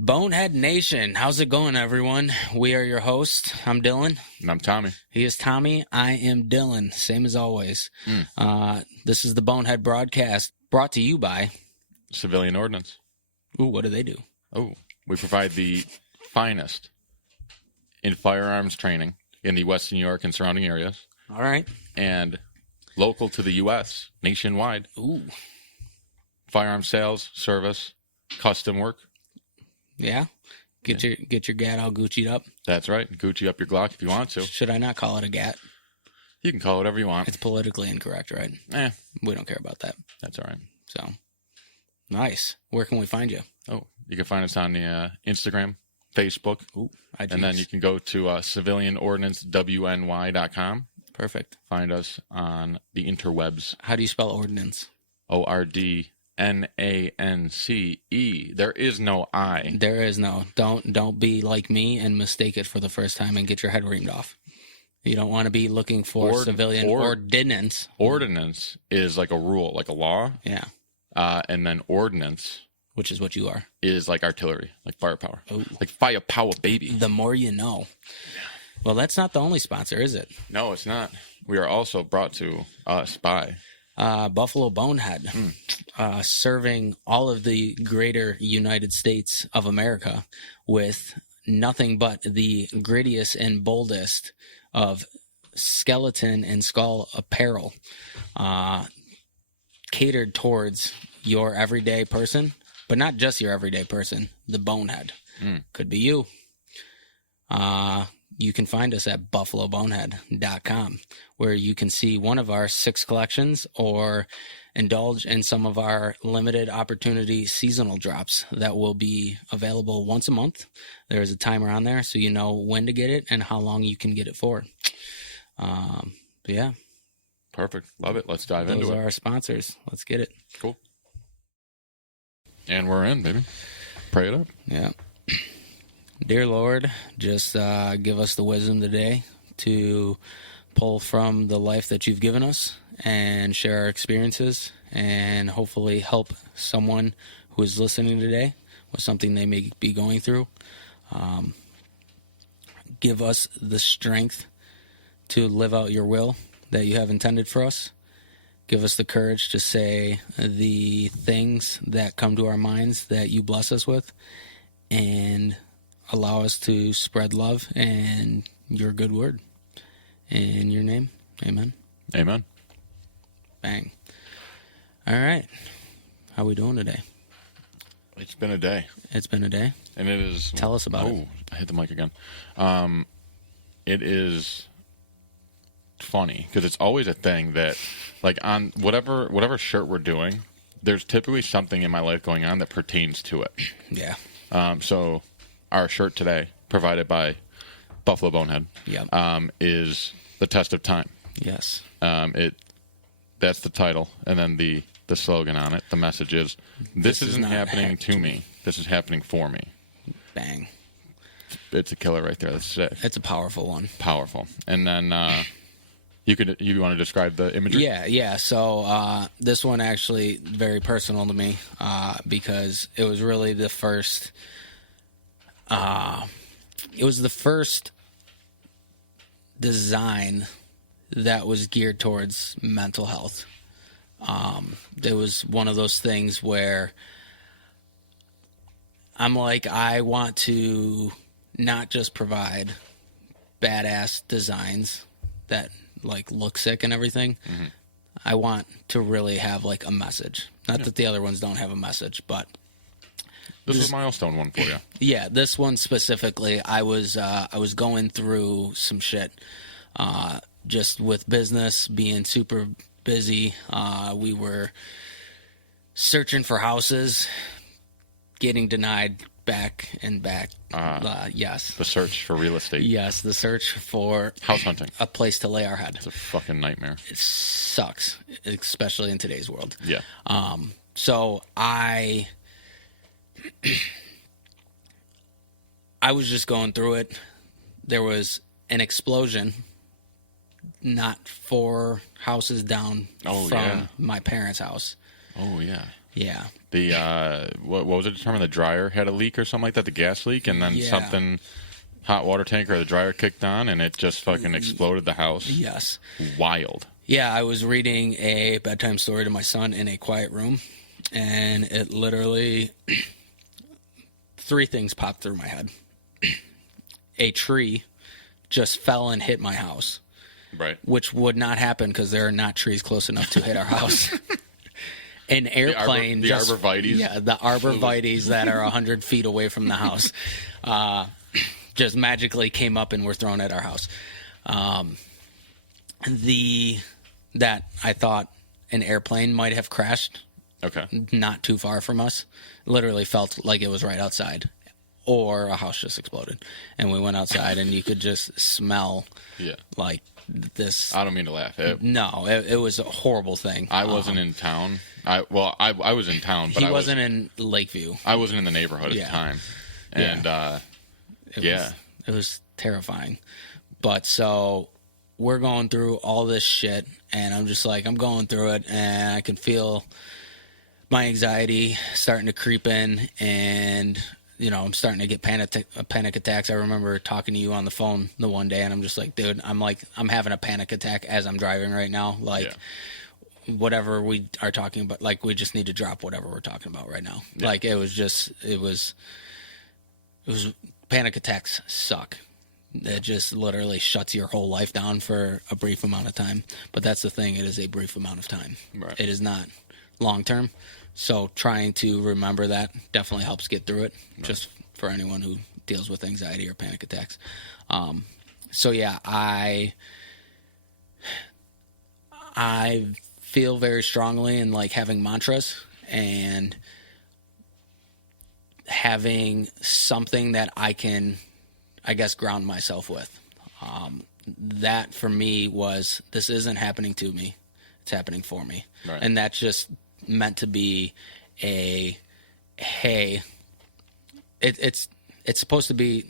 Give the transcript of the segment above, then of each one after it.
Bonehead Nation, how's it going, everyone? We are your hosts. I'm Dillon. And I'm Tommy. He is Tommy. I am Dillon. Same as always. This is the Bonehead broadcast brought to you by Civilian Ordnance. Ooh, what do they do? Oh, we provide the finest in firearms training in the Western New York and surrounding areas. All right. And local to the U.S., nationwide. Ooh. Firearm sales, service, custom work. Yeah. Get your gat all Gucci'd up. That's right. Gucci up your Glock if you want to. Should I not call it a gat? You can call it whatever you want. It's politically incorrect, right? We don't care about that. That's all right. So, nice. Where can we find you? Oh, you can find us on the Instagram, Facebook. Ooh, and then you can go to civilianordnancewny.com. Perfect. Find us on the interwebs. How do you spell ordnance? ORDNANCE. There is no I. There is no. Don't be like me and mistake it for the first time and get your head reamed off. You don't want to be looking for civilian ordinance. Ordinance is like a rule, like a law. Yeah. And then ordnance, which is what you are, is like artillery, like firepower. Ooh. Like firepower, baby. The more you know. Well, that's not the only sponsor, is it? No, it's not. We are also brought to us by Buffalo Bonehead, serving all of the greater United States of America with nothing but the grittiest and boldest of skeleton and skull apparel, catered towards your everyday person, but not just your everyday person, the bonehead. Could be you. You can find us at buffalobonehead.com, where you can see one of our 6 collections or indulge in some of our limited opportunity seasonal drops that will be available once a month. There is a timer on there, so you know when to get it and how long you can get it for. Yeah. Perfect. Love it. Let's dive into it. Those are our sponsors. Let's get it. Cool. And we're in, baby. Pray it up. Yeah. Dear Lord, just give us the wisdom today to pull from the life that you've given us and share our experiences and hopefully help someone who is listening today with something they may be going through. Give us the strength to live out your will that you have intended for us. Give us the courage to say the things that come to our minds that you bless us with, and allow us to spread love and your good word. In your name, amen. Amen. Bang. All right. How we doing today? It's been a day. It's been a day? And it is... Tell us about it. Oh, I hit the mic again. It is funny, because it's always a thing that, like, on whatever shirt we're doing, there's typically something in my life going on that pertains to it. Yeah. So... our shirt today, provided by Buffalo Bonehead, is The Test of Time. Yes. That's the title, and then the slogan on it, the message is, this isn't happening to me. This is happening for me. Bang. It's a killer right there. That's sick. It's a powerful one. Powerful. And then you want to describe the imagery? Yeah. So this one actually very personal to me because it was really the first... it was the first design that was geared towards mental health. It was one of those things where I'm like, I want to not just provide badass designs that like look sick and everything. Mm-hmm. I want to really have like a message. Not that the other ones don't have a message, but This is a milestone one for you. Yeah, this one specifically, I was going through some shit, just with business, being super busy. We were searching for houses, getting denied back and back. Yes. The search for real estate. Yes, the search for house hunting. A place to lay our head. It's a fucking nightmare. It sucks, especially in today's world. Yeah. So I was just going through it. There was an explosion not 4 houses down from my parents' house. Oh, yeah. Yeah. The what was it determined? The dryer had a leak or something like that, the gas leak, and then Yeah. something, hot water tank or the dryer kicked on, and it just fucking exploded the house. Yes. Wild. Yeah, I was reading a bedtime story to my son in a quiet room, and it literally, three things popped through my head. A tree just fell and hit my house, Right. which would not happen because there are not trees close enough to hit our house. An airplane, the arborvitaes? Yeah, the arborvitaes that are 100 feet away from the house, just magically came up and were thrown at our house. That I thought an airplane might have crashed Okay. not too far from us. Literally felt like it was right outside, or a house just exploded. And we went outside, and you could just smell Yeah. like this. I don't mean to laugh. No, it was a horrible thing. I wasn't in town. I was in town, but He wasn't in Lakeview. I wasn't in the neighborhood at Yeah. the time. And It was terrifying. But so we're going through all this shit, and I'm just like, I'm going through it, and I can feel my anxiety starting to creep in, and I'm starting to get panic attacks. I remember talking to you on the phone the one day, and I'm just like, dude, I'm having a panic attack as I'm driving right now. Like, whatever we are talking about, like, we just need to drop whatever we're talking about right now. Yeah. Like, it was panic attacks suck. It just literally shuts your whole life down for a brief amount of time. But that's the thing, it is a brief amount of time. Right. It is not long term. So trying to remember that definitely helps get through it, just for anyone who deals with anxiety or panic attacks. So yeah, I feel very strongly in like having mantras and having something that I can, I guess, ground myself with. That for me was, this isn't happening to me, it's happening for me. Right. And that's just meant to be it's supposed to be,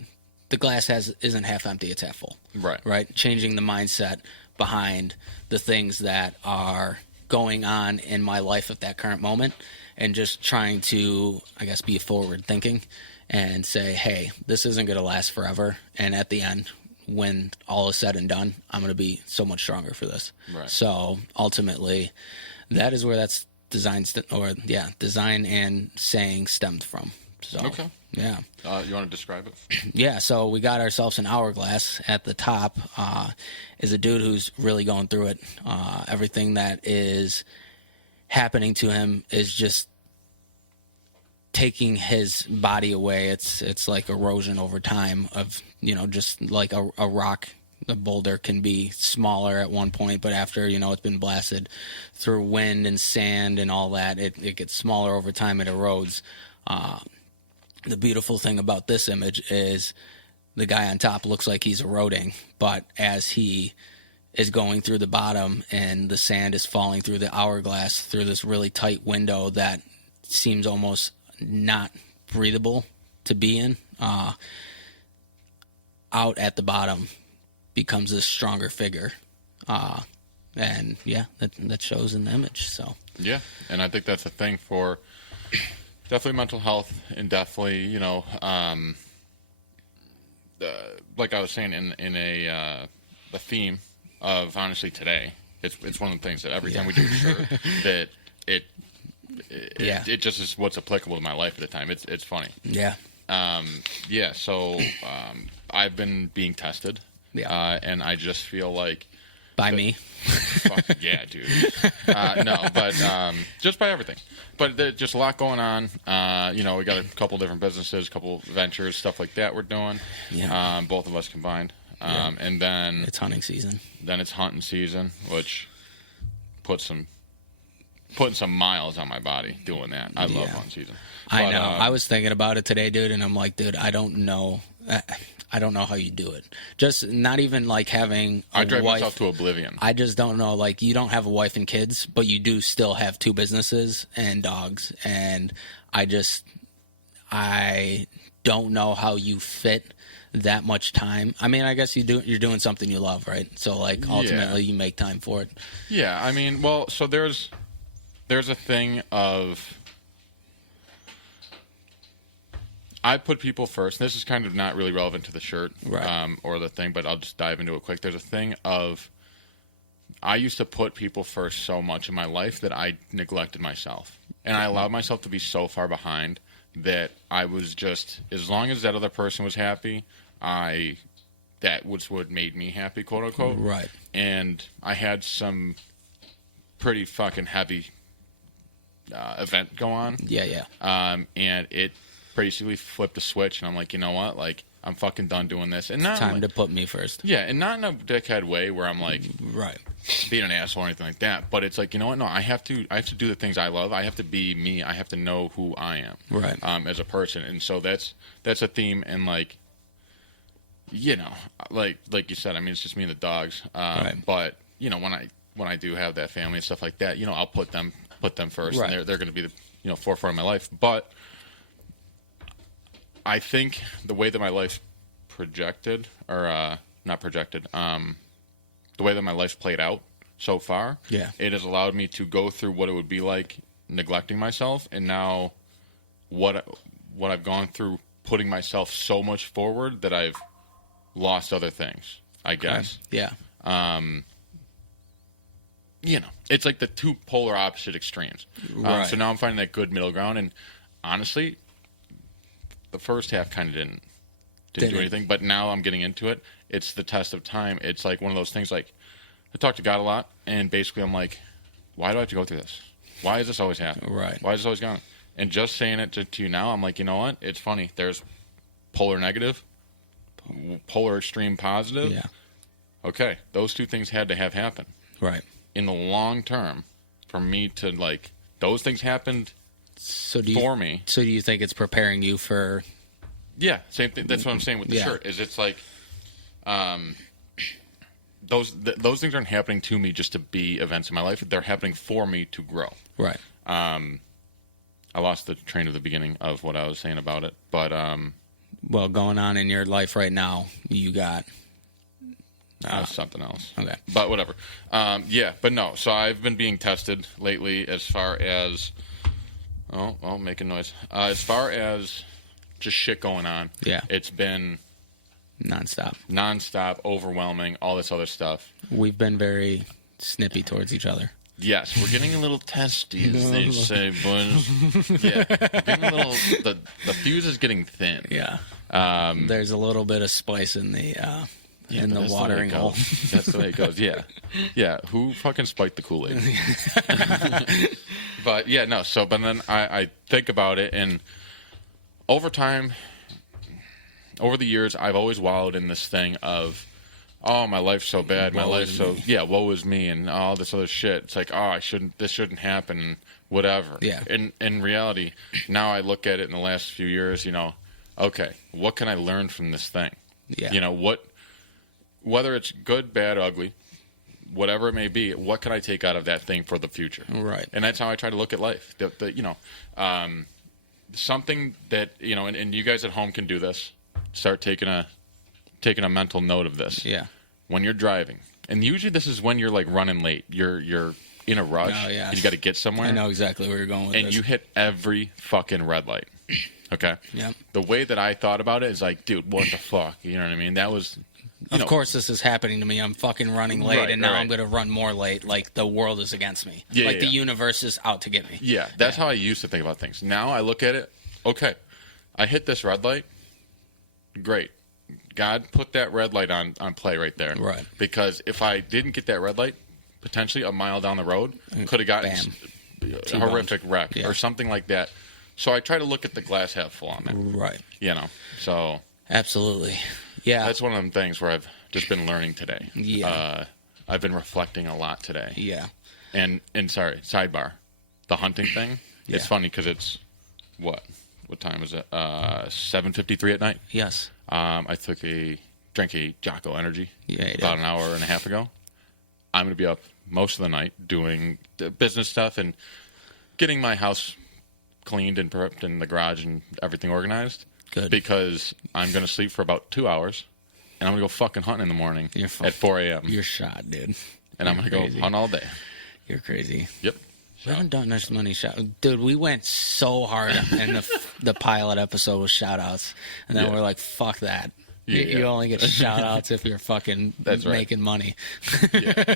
the glass isn't half empty, it's half full. Right. Changing the mindset behind the things that are going on in my life at that current moment, and just trying to, I guess, be forward thinking and say, hey, this isn't going to last forever. And at the end, when all is said and done, I'm going to be so much stronger for this. Right. So ultimately, that is where that's design and saying stemmed from. So, Okay. Yeah. You want to describe it? Yeah, so we got ourselves an hourglass. At the top is a dude who's really going through it. Everything that is happening to him is just taking his body away. It's like erosion over time of, just like a rock. A boulder can be smaller at one point, but after, it's been blasted through wind and sand and all that, it gets smaller over time. It erodes. The beautiful thing about this image is the guy on top looks like he's eroding, but as he is going through the bottom and the sand is falling through the hourglass through this really tight window that seems almost not breathable to be in, out at the bottom becomes this stronger figure. And yeah, that shows in the image. So Yeah, and I think that's a thing for definitely mental health, and definitely, like I was saying in a theme of honestly today, it's one of the things that every time we do a shirt that it just is what's applicable to my life at the time. It's funny. yeah. So I've been being tested. Yeah. And I just feel like By me. fuck, yeah, dude. No, but just by everything. But there's just a lot going on. We got a couple different businesses, a couple ventures, stuff like that we're doing. Yeah. Both of us combined. Yeah. And then It's hunting season. then it's hunting season, which putting some miles on my body doing that. I love hunting season. I But, know. I was thinking about it today, dude, and I'm like, dude, I don't know how you do it. Just not even like having a I drive wife. myself to oblivion. I just don't know. Like, you don't have a wife and kids, but you do still have two businesses and dogs. And I don't know how you fit that much time. I mean, I guess you're doing something you love, right? So like ultimately you make time for it. Yeah, I mean, well, so there's a thing of I put people first. This is kind of not really relevant to the shirt Right. or the thing, but I'll just dive into it quick. There's a thing of I used to put people first so much in my life that I neglected myself. And I allowed myself to be so far behind that I was just, as long as that other person was happy, that was what made me happy, quote unquote. Right. And I had some pretty fucking heavy event go on. Yeah. And it basically flipped a switch, and I'm like, you know what? Like, I'm fucking done doing this. And not Time like, to put me first. yeah, and not in a dickhead way where I'm like Right. being an asshole or anything like that. But it's like, you know what? No, I have to do the things I love. I have to be me. I have to know who I am, Right. as a person. And so that's a theme. And like, you know, like you said, I mean, it's just me and the dogs. Right. But you know, when I do have that family and stuff like that, you know, I'll put them first, Right. and they're going to be the forefront of my life. But I think the way that my life's projected, or not projected, the way that my life's played out so far, Yeah. it has allowed me to go through what it would be like neglecting myself, and now what I've gone through, putting myself so much forward that I've lost other things, I guess. Yeah. You know, it's like the two polar opposite extremes. Right. So now I'm finding that good middle ground, and honestly, the first half kind of didn't do anything, but now I'm getting into it. It's the test of time. It's like one of those things, like, I talk to God a lot, and basically I'm like, why do I have to go through this? Why is this always happening? Right. Why is this always going? And just saying it to you now, I'm like, you know what? It's funny. There's polar negative, polar extreme positive. Yeah. Okay, those two things had to have happened. Right. In the long term, for me to, like, those things happened for me. So do you think it's preparing you for? Yeah, same thing. That's what I'm saying with the shirt. Is it's like, those things aren't happening to me just to be events in my life. They're happening for me to grow. Right. I lost the train of the beginning of what I was saying about it, but Well, going on in your life right now, you got something else. Okay. But whatever. Yeah, but no. So I've been being tested lately as far as making noise. As far as just shit going on. Yeah. It's been nonstop, overwhelming, all this other stuff. We've been very snippy towards each other. Yes, we're getting a little testy, as they say, boys. Yeah, getting a little. The fuse is getting thin. Yeah. There's a little bit of spice in the watering hole. That's the way it goes. Yeah. Who fucking spiked the Kool-Aid? But yeah, no. So, but then I think about it, and over time, over the years, I've always wallowed in this thing of, oh, my life's so bad, my life's so woe is me, and all this other shit. It's like, oh, this shouldn't happen, and whatever. Yeah. In reality, now I look at it in the last few years, you know, okay, what can I learn from this thing? Yeah. You know, whether it's good, bad, ugly, whatever it may be, what can I take out of that thing for the future? Right. And that's how I try to look at life. Something that, you know, and you guys at home can do this. Start taking a mental note of this. Yeah. When you're driving, and usually this is when you're like running late. You're in a rush. Oh, yeah. And you got to get somewhere. I know exactly where you're going with and this. you hit every fucking red light. Okay. Yeah. The way that I thought about it is like, dude, what the fuck? You know what I mean? That was. Of course, this is happening to me. I'm fucking running late, and now I'm going to run more late. Like the world is against me. Yeah, the universe is out to get me. Yeah, that's how I used to think about things. Now I look at it. Okay, I hit this red light. Great. God put that red light on play right there. Right. Because if I didn't get that red light, potentially a mile down the road, could have gotten a horrific wreck or something like that. So I try to look at the glass half full on it. Right. You know, so. Absolutely. Yeah. That's one of them things where I've just been learning today. Yeah. I've been reflecting a lot today. Yeah. And sorry, sidebar. The hunting thing, it's funny because it's, what time is it? 7:53 at night? Yes. I drank a Jocko Energy about an hour and a half ago. I'm going to be up most of the night doing the business stuff and getting my house cleaned and prepped and the garage and everything organized. Good. Because I'm going to sleep for about 2 hours, and I'm going to go fucking hunting in the morning at 4 a.m. You're shot, dude. And I'm going to go hunt all day. You're crazy. Yep. We haven't done as many shout. Dude, we went so hard in the pilot episode with shout outs. And then we're like, fuck that. You only get shout outs if you're fucking making money. Yeah.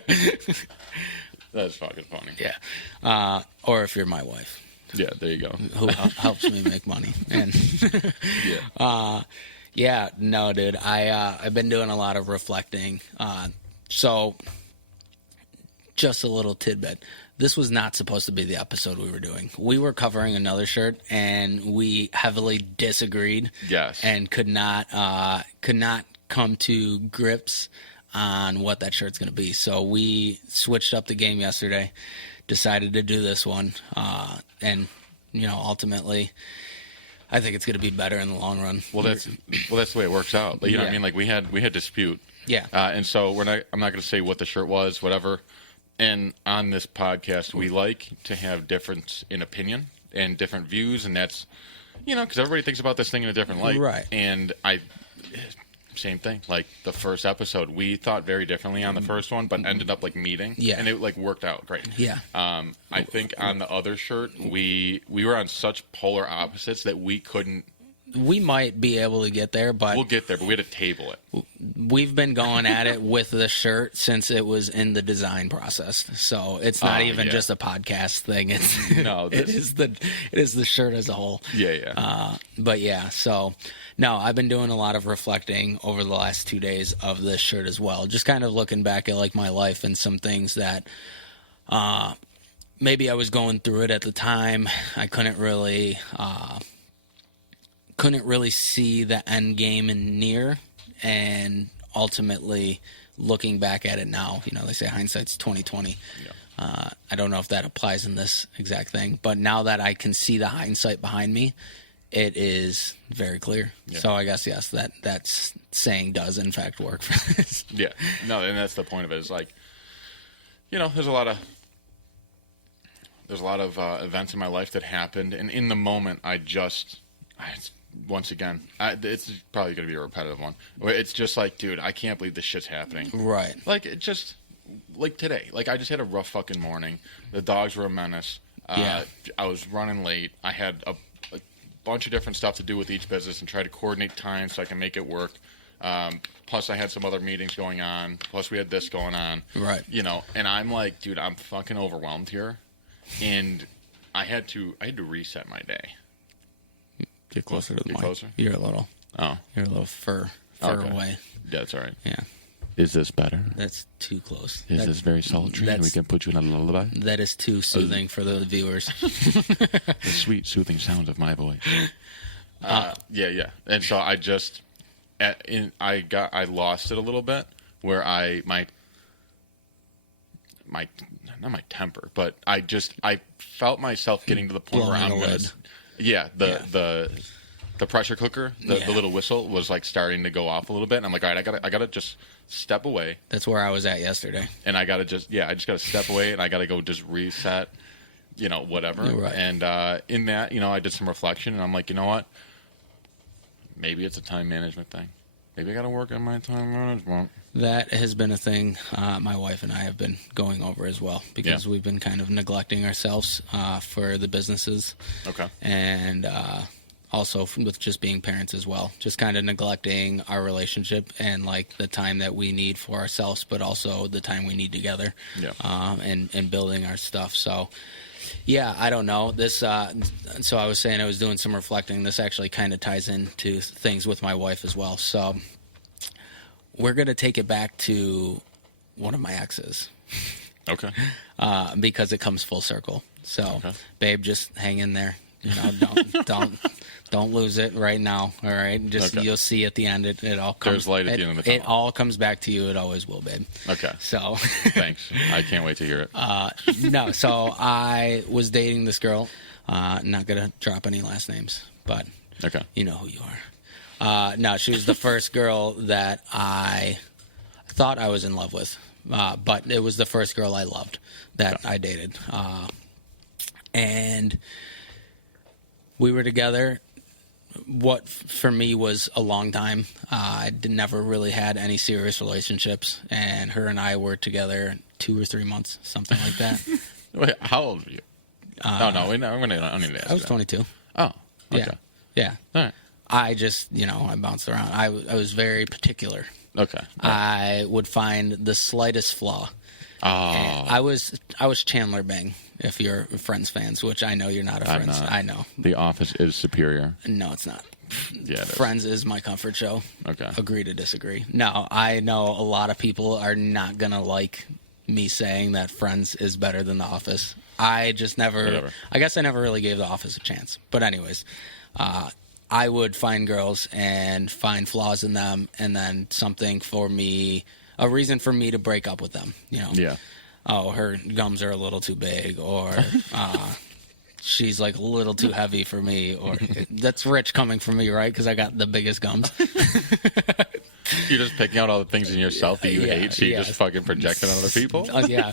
That's fucking funny. Yeah. Or if you're my wife. Yeah, there you go. Who helps me make money. And no, dude. I've been doing a lot of reflecting. So just a little tidbit. This was not supposed to be the episode we were doing. We were covering another shirt, and we heavily disagreed. Yes. And could not come to grips on what that shirt's going to be. So we switched up the game yesterday, decided to do this one, and ultimately, I think it's going to be better in the long run. Well, that's the way it works out. Like, you know what I mean? Like we had dispute. Yeah. And so I'm not going to say what the shirt was, whatever. And on this podcast, we like to have difference in opinion and different views, and that's, because everybody thinks about this thing in a different light. Right. And same thing. Like the first episode, we thought very differently on the first one, but ended up meeting. Yeah. And it worked out great. Yeah. I think on the other shirt, we were on such polar opposites that we couldn't. We might be able to get there, but we'll get there. But we had to table it. We've been going at it with the shirt since it was in the design process, so it's not even just a podcast thing. It's it is the shirt as a whole. Yeah. But yeah, so no, I've been doing a lot of reflecting over the last 2 days of this shirt as well. Just kind of looking back at my life and some things that maybe I was going through it at the time. I couldn't really see the end game in near, and ultimately looking back at it now, they say hindsight's 20/20. Yeah. I don't know if that applies in this exact thing, but now that I can see the hindsight behind me, it is very clear. Yeah. So I guess yes, that saying does in fact work for this. Yeah, no, and that's the point of it. Is there's a lot of events in my life that happened, and in the moment, once again, it's probably going to be a repetitive one. It's just dude, I can't believe this shit's happening. Right. It just, today. I just had a rough fucking morning. The dogs were a menace. I was running late. I had a bunch of different stuff to do with each business and try to coordinate time so I can make it work. Plus, I had some other meetings going on. Plus, we had this going on. Right. And I'm dude, I'm fucking overwhelmed here. And I had to reset my day. Get closer to the mic. Closer? You're a little fur away. Yeah, that's all right. Yeah. Is this better? That's too close. Is this very sultry? We can put you in a lullaby? That is too soothing for the viewers. The sweet, soothing sound of my voice. Yeah. And so I just, I lost it a little bit where not my temper, but I felt myself getting to the point where I'm going to. Yeah, the pressure cooker, the little whistle was starting to go off a little bit, and I'm like, all right, I gotta just step away. That's where I was at yesterday. And I just gotta step away, and I gotta go just reset, whatever. Right. And in that, I did some reflection, and I'm like, you know what? Maybe it's a time management thing. Maybe I gotta work on my time management. That has been a thing my wife and I have been going over as well, because we've been kind of neglecting ourselves for the businesses. Okay. And also with just being parents as well. Just kind of neglecting our relationship and the time that we need for ourselves, but also the time we need together. Yeah. And building our stuff. So, yeah, I don't know. This. So I was saying I was doing some reflecting. This actually kind of ties into things with my wife as well. So we're going to take it back to one of my exes. Okay. Because it comes full circle. So, babe, just hang in there. Don't lose it right now. All right. Just you'll see at the end. It all comes. There's light at the end of the tunnel. It all comes back to you. It always will, babe. Okay. So. Thanks. I can't wait to hear it. No. So I was dating this girl. Not gonna drop any last names, but you know who you are. No, she was the first girl that I thought I was in love with, but it was the first girl I loved that I dated, and we were together. What for me was a long time. I never really had any serious relationships, and her and I were together 2 or 3 months, something like that. Wait, how old were you? Oh no, I don't need to ask. I was that. 22. Oh, okay. Yeah. All right. I just, I bounced around. I was very particular. Okay. I would find the slightest flaw. Oh, I was Chandler Bing, if you're Friends fans, which I know you're not a I'm Friends. not. I know. The Office is superior. No, it's not. Yeah, it is. Friends is my comfort show. Okay. Agree to disagree. No, I know a lot of people are not going to like me saying that Friends is better than The Office. I just never, Whatever. I guess I never really gave The Office a chance. But anyways, I would find girls and find flaws in them, and then something for me, a reason for me to break up with them, Yeah. Oh, her gums are a little too big, or she's like a little too heavy for me, or that's rich coming from me, right? Because I got the biggest gums. You're just picking out all the things in yourself that you hate, so you just fucking project it on other people? Yeah.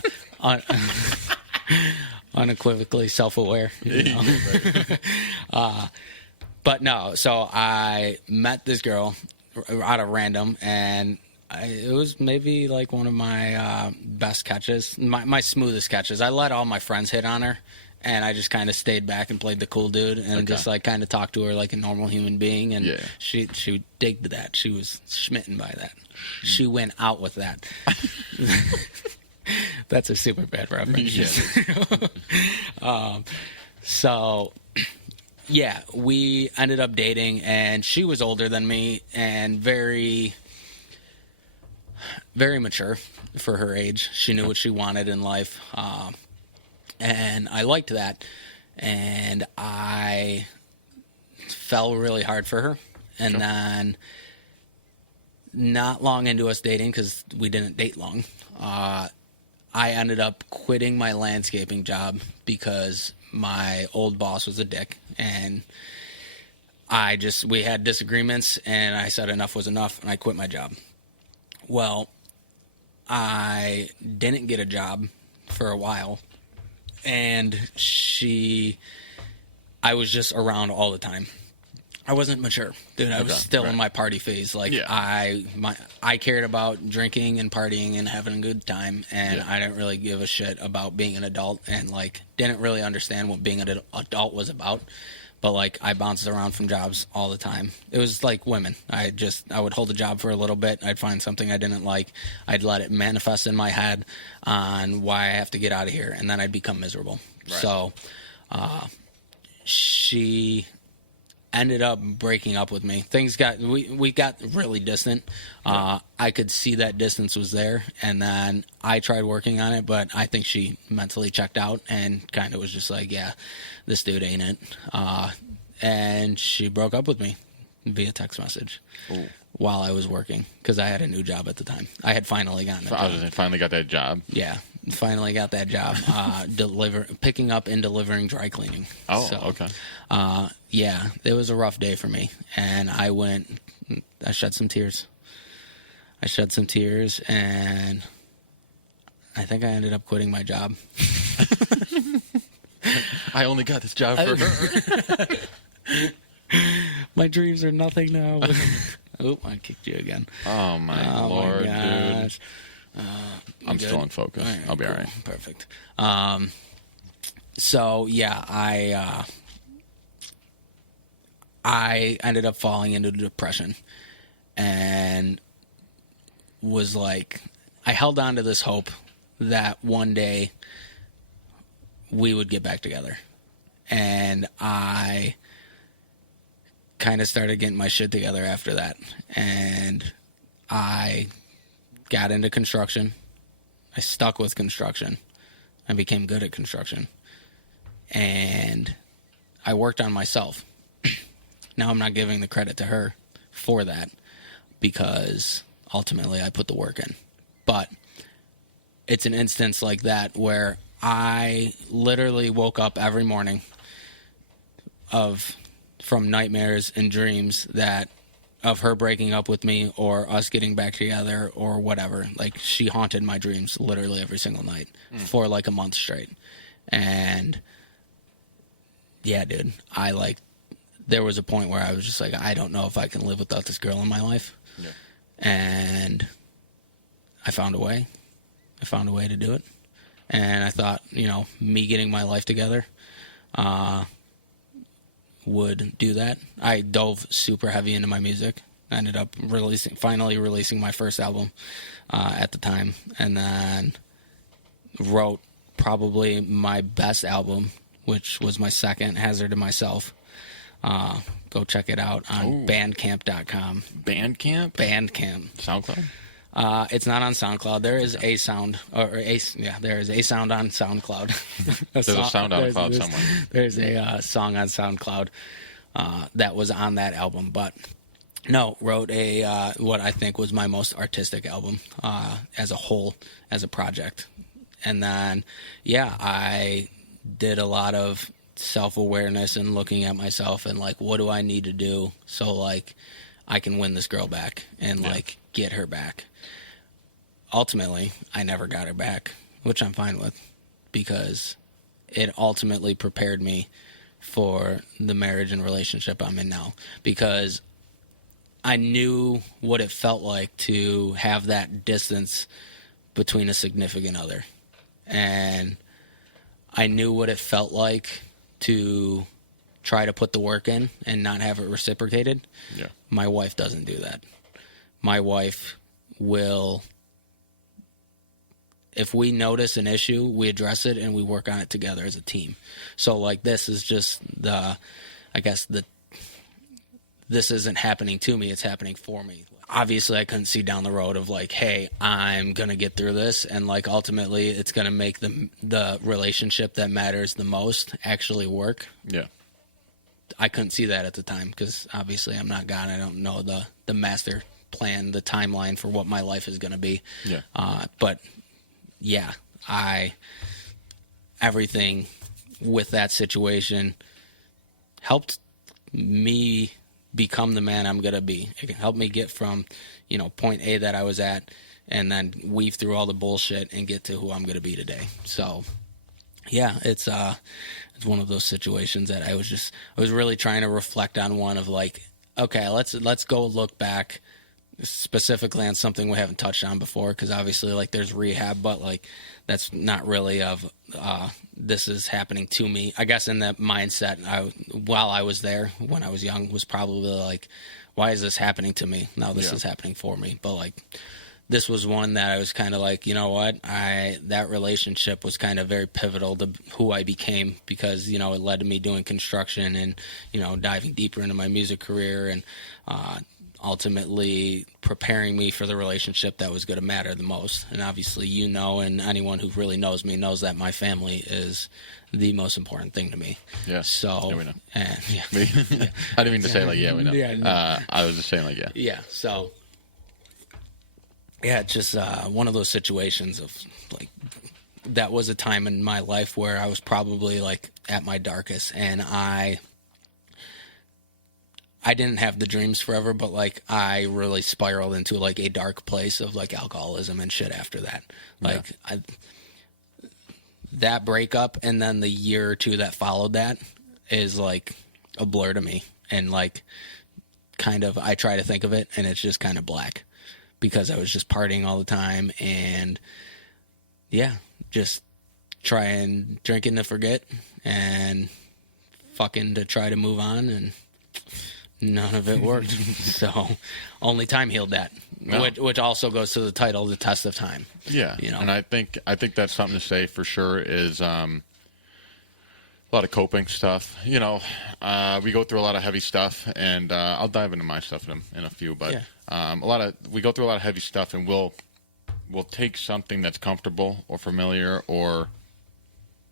Unequivocally self-aware. But no, so I met this girl out of random, and it was maybe like one of my best catches, my smoothest catches. I let all my friends hit on her, and I just kind of stayed back and played the cool dude and just like kind of talked to her like a normal human being, and she digged that. She was smitten by that. She went out with that. That's a super bad reference. So yeah, we ended up dating, and she was older than me and very, very mature for her age. She knew what she wanted in life, and I liked that. And I fell really hard for her. And then not long into us dating, because we didn't date long, I ended up quitting my landscaping job because my old boss was a dick, and we had disagreements, and I said enough was enough, and I quit my job. Well, I didn't get a job for a while, and I was just around all the time. I wasn't mature, dude. I was still in my party phase. Like I cared about drinking and partying and having a good time, and I didn't really give a shit about being an adult, and like didn't really understand what being an adult was about. But like I bounced around from jobs all the time. It was like women. I would hold a job for a little bit. I'd find something I didn't like. I'd let it manifest in my head on why I have to get out of here, and then I'd become miserable. Right. So she ended up breaking up with me. We got really distant. I could see that distance was there, and then I tried working on it, but I think she mentally checked out and kind of was just like, yeah, this dude ain't it. And she broke up with me via text message. Ooh. While I was working, because I had a new job at the time. I had finally gotten a job. Finally got that job? Yeah, finally got that job, picking up and delivering dry cleaning. Oh, so, okay. Yeah, it was a rough day for me, and I shed some tears. And I think I ended up quitting my job. I only got this job for her. My dreams are nothing now. Oh, I kicked you again. Oh, my Lord, gosh. Dude. I'm good? Still in focus. Right, I'll be all right. Perfect. So, yeah, I ended up falling into depression, and was like, I held on to this hope that one day we would get back together. And I kind of started getting my shit together after that. And I got into construction. I stuck with construction. I became good at construction. And I worked on myself. Now I'm not giving the credit to her for that, because ultimately I put the work in. But it's an instance like that where I literally woke up every morning from nightmares and dreams of her breaking up with me or us getting back together or whatever. Like, she haunted my dreams literally every single night for like a month straight. And yeah, dude, there was a point where I was just like, I don't know if I can live without this girl in my life. Yeah. And I found a way. I found a way to do it. And I thought, me getting my life together would do that. I dove super heavy into my music. I ended up finally releasing my first album at the time, and then wrote probably my best album, which was my second, Hazard to Myself. Go check it out on bandcamp.com. Bandcamp? Bandcamp. SoundCloud? It's not on SoundCloud. There is a sound, there is a sound on SoundCloud. There's a sound on cloud somewhere. There's a song on SoundCloud that was on that album, but no, wrote a what I think was my most artistic album as a whole, as a project. And then, I did a lot of self-awareness and looking at myself and like, what do I need to do so like I can win this girl back and like get her back. Ultimately, I never got her back, which I'm fine with, because it ultimately prepared me for the marriage and relationship I'm in now, because I knew what it felt like to have that distance between a significant other. And I knew what it felt like to try to put the work in and not have it reciprocated. Yeah. My wife doesn't do that. My wife will, if we notice an issue, we address it and we work on it together as a team. So like this is just this isn't happening to me, it's happening for me. Obviously, I couldn't see down the road of like, hey, I'm going to get through this, and like ultimately it's going to make the relationship that matters the most actually work. Yeah. I couldn't see that at the time because obviously I'm not God. I don't know the master plan, the timeline for what my life is going to be. Yeah. But yeah, everything with that situation helped me become the man I'm going to be. It can help me get from, point A that I was at and then weave through all the bullshit and get to who I'm going to be today. So yeah, it's one of those situations that I was really trying to reflect on one of like, okay, let's go look back specifically on something we haven't touched on before, because obviously like there's rehab, but like that's not really of this is happening to me. I guess in that mindset, while I was there when I was young, was probably like, why is this happening to me? Now this is happening for me. But like this was one that I was kind of like, you know what? That relationship was kind of very pivotal to who I became, because, it led to me doing construction and, diving deeper into my music career and ultimately preparing me for the relationship that was going to matter the most. And obviously, and anyone who really knows me knows that my family is the most important thing to me. Yeah. So, yeah, we know. And, yeah. I didn't mean to say like, yeah, we know. Yeah, no. I was just saying like, yeah. Yeah. So, yeah, it's just one of those situations of like, that was a time in my life where I was probably like at my darkest, and I didn't have the dreams forever, but like I really spiraled into like a dark place of like alcoholism and shit after that. Like that breakup and then the year or two that followed that is like a blur to me. And like kind of, I try to think of it and it's just kind of black, because I was just partying all the time and just trying, drinking to forget and fucking to try to move on, and none of it worked. So only time healed that, which also goes to the title, The Test of Time. Yeah. And I think that's something to say for sure is a lot of coping stuff. We go through a lot of heavy stuff, and I'll dive into my stuff in a few, but we go through a lot of heavy stuff, and we'll take something that's comfortable or familiar, or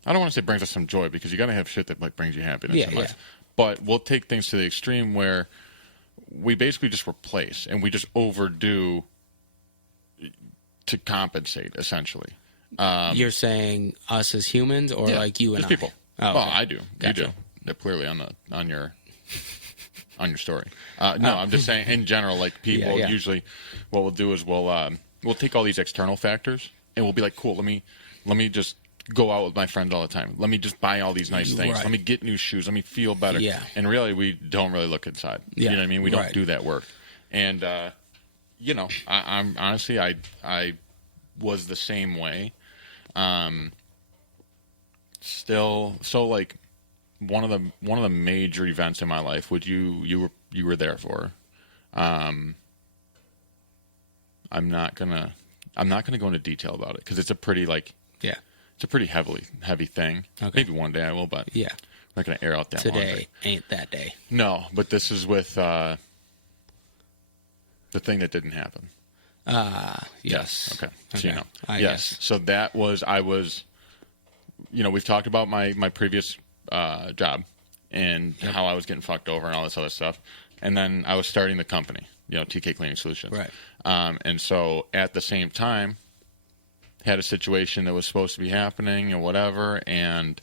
I don't want to say brings us some joy, because you got to have shit that like brings you happiness in life. But we'll take things to the extreme where we basically just replace and we just overdo to compensate, essentially. You're saying us as humans, or like you and just people. Oh, well, okay. I do. Gotcha. You do. They're clearly on your story. No, I'm just saying in general, like people usually, what we'll do is we'll take all these external factors and we'll be like, cool, let me just go out with my friends all the time. Let me just buy all these nice things. Right. Let me get new shoes. Let me feel better. Yeah. And really, we don't really look inside. Yeah. You know what I mean? We don't do that work. And, I'm honestly, I was the same way. Still, so like one of the major events in my life, which you were there for. I'm not gonna go into detail about it because it's a pretty Yeah. it's a pretty heavy thing. Okay. Maybe one day I will, but Yeah. I'm not gonna air out that Today laundry. ain't that day. No, but this is with the thing that didn't happen. Yes. Okay. So Okay. you know. I Yes. guess. So that was I was. We've talked about my previous job and how I was getting fucked over and all this other stuff, and then I was starting the company, TK Cleaning Solutions. Right. And so at the same time, had a situation that was supposed to be happening or whatever, and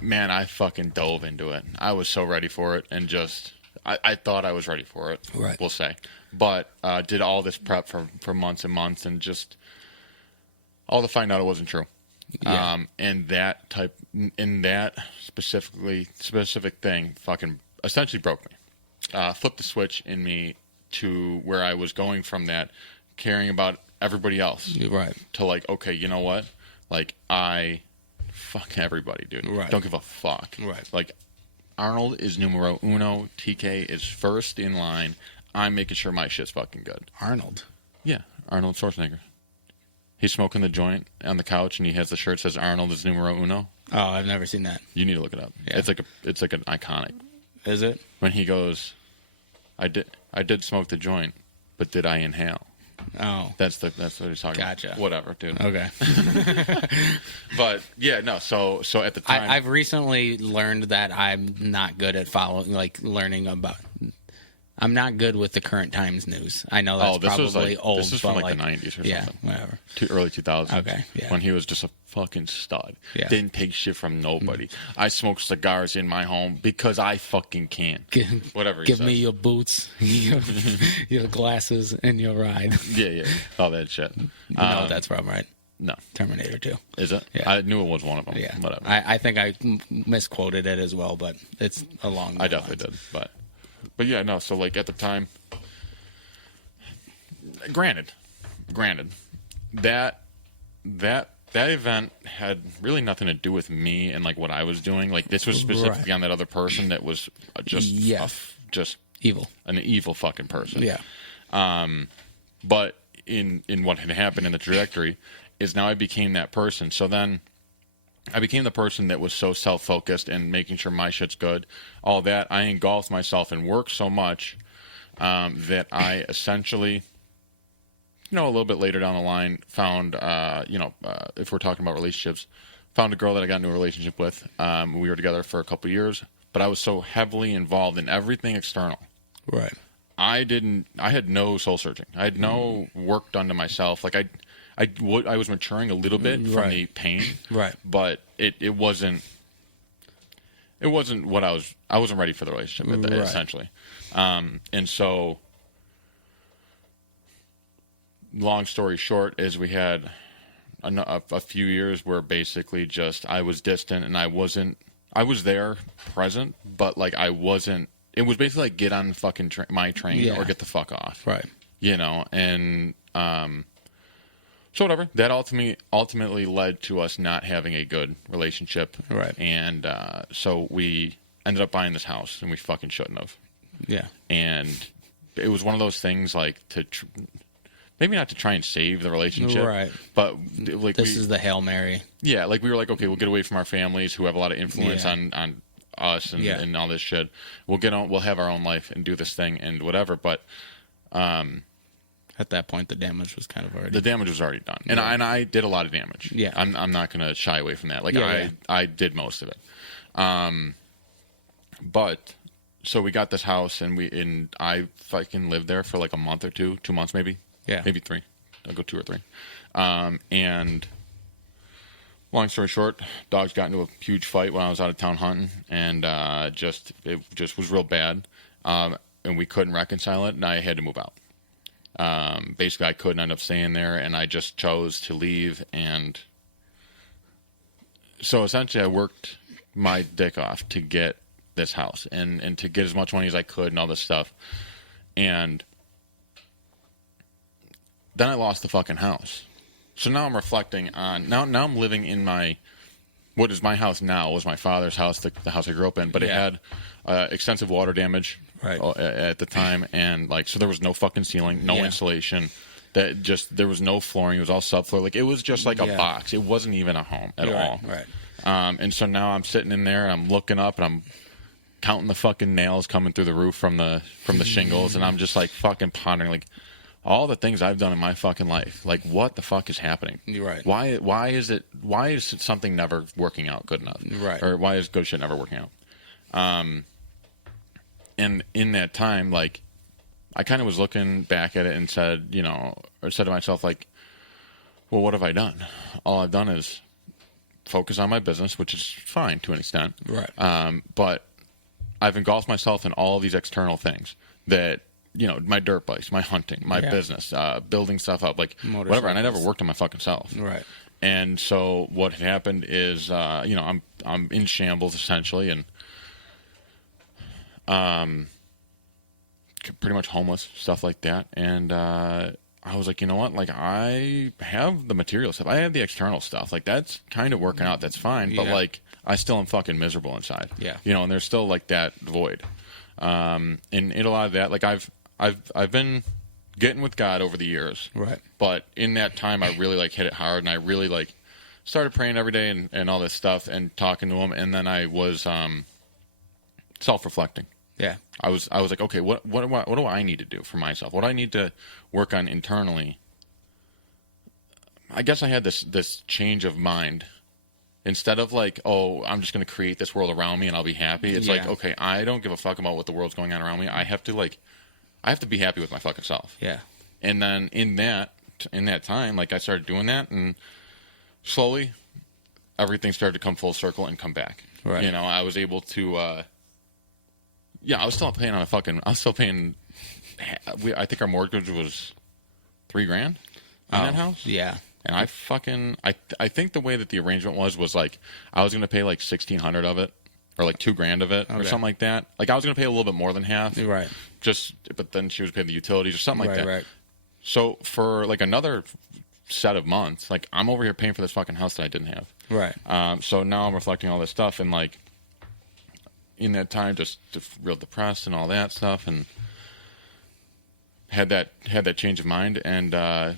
man, I fucking dove into it. I was so ready for it, and just I thought I was ready for it. Right. We'll say, but did all this prep for months and months, and just all to find out it wasn't true. Yeah. And that specific thing fucking essentially broke me. Flipped the switch in me to where I was going from that caring about everybody else You're right. to okay, you know what? I fuck everybody, dude. Right. Don't give a fuck. Right. Arnold is numero uno. TK is first in line. I'm making sure my shit's fucking good. Arnold. Yeah, Arnold Schwarzenegger. He's smoking the joint on the couch, and he has the shirt that says Arnold is numero uno. Oh, I've never seen that. You need to look it up. Yeah. It's like an iconic. Is it? When he goes, I did smoke the joint, but did I inhale? Oh. That's what he's talking Gotcha. about. Whatever, dude. Okay. But yeah, no. So at the time, I've recently learned that I'm not good at learning about. I'm not good with the current times news. I know that's probably old. This is from but the 90s or yeah, something. whatever. Early 2000s. Okay, yeah. When he was just a fucking stud. Yeah. Didn't take shit from nobody. I smoke cigars in my home because I fucking can. Whatever he Give says. me your boots, your glasses, and your ride. Yeah. All that shit. You know what that's from, right? No. Terminator 2. Is it? Yeah. I knew it was one of them. Yeah. Whatever. I think I misquoted it as well, but it's along I those definitely lines. did. But yeah, no. So at the time, granted, that event had really nothing to do with me and what I was doing. This was specifically Right. on that other person that was just just Evil. an evil fucking person. Yeah. But in what had happened in the trajectory is now I became that person. So then I became the person that was so self-focused and making sure my shit's good. All that, I engulfed myself in work so much that I essentially, a little bit later down the line, found, if we're talking about relationships, found a girl that I got into a relationship with. We were together for a couple of years, but I was so heavily involved in everything external. Right. I had no soul searching. I had no work done to myself. I was maturing a little bit from the pain, Right. but it wasn't what I wasn't ready for the relationship Right. essentially. And so long story short is we had a few years where basically just I was distant and I was there present, but I wasn't. It was basically get on fucking my train or get the fuck off. Right. And so whatever. That ultimately led to us not having a good relationship. Right. And so we ended up buying this house, and we fucking shouldn't have. Yeah. And it was one of those things maybe not to try and save the relationship. Right. But This is the Hail Mary. yeah, we were okay, we'll get away from our families who have a lot of influence Yeah. on us and all this shit. We'll have our own life and do this thing and whatever. But At that point, the damage was kind of already. the damage was already done, and I did a lot of damage. Yeah. I'm not gonna shy away from that. I did most of it. But so we got this house, and I fucking lived there for a month or 2 months maybe. Yeah. Maybe 3. I'll go 2 or 3. And long story short, dogs got into a huge fight when I was out of town hunting, and it just was real bad. And we couldn't reconcile it, and I had to move out. Basically, I couldn't end up staying there, and I just chose to leave. And so essentially, I worked my dick off to get this house and to get as much money as I could and all this stuff. And then I lost the fucking house. So now I'm reflecting on now I'm living in my what is my house now was my father's house, the house I grew up in, but it had extensive water damage at the time, and like so there was no fucking ceiling, no insulation. There was no flooring. It was all subfloor. Like it was just like a box. It wasn't even a home at all. Right. And so now I'm sitting in there and I'm looking up and I'm counting the fucking nails coming through the roof from the shingles, and I'm just like fucking pondering like all the things I've done in my fucking life. Like what the fuck is happening? Right. Why is something never working out good enough? Right. Or why is good shit never working out? And in that time, like I kind of was looking back at it and said to myself like, well, what have I done? All I've done is focus on my business, which is fine to an extent. Right. But I've engulfed myself in all of these external things that, my dirt bikes, my hunting, my business, building stuff up, like whatever. And I never worked on my fucking self. Right. And so what had happened is, I'm in shambles essentially, and pretty much homeless, stuff like that. And I was like, you know what? Like I have the material stuff, I have the external stuff. Like that's kind of working out. That's fine. But like I still am fucking miserable inside. Yeah. And there's still like that void. And in a lot of that, like I've been getting with God over the years. Right. But in that time, I really like hit it hard, and I really like started praying every day and all this stuff and talking to him. And then I was self-reflecting. Yeah. I was like, okay, what do I need to do for myself? What do I need to work on internally? I guess I had this change of mind. Instead of like, oh, I'm just going to create this world around me and I'll be happy. It's like, okay, I don't give a fuck about what the world's going on around me. I have to be happy with my fucking self. Yeah. And then in that time, like I started doing that, and slowly everything started to come full circle and come back. Right. I was able to, I was still paying I think our mortgage was $3,000 on that house. Yeah. And I think the way that the arrangement was like I was going to pay like $1,600 of it, or like $2,000 of it, or something like that. Like I was going to pay a little bit more than half, right? But then she was paying the utilities or something like that. Right. So for like another set of months, like I'm over here paying for this fucking house that I didn't have. Right. So now I'm reflecting all this stuff, and like in that time, just real depressed and all that stuff, and had that change of mind. And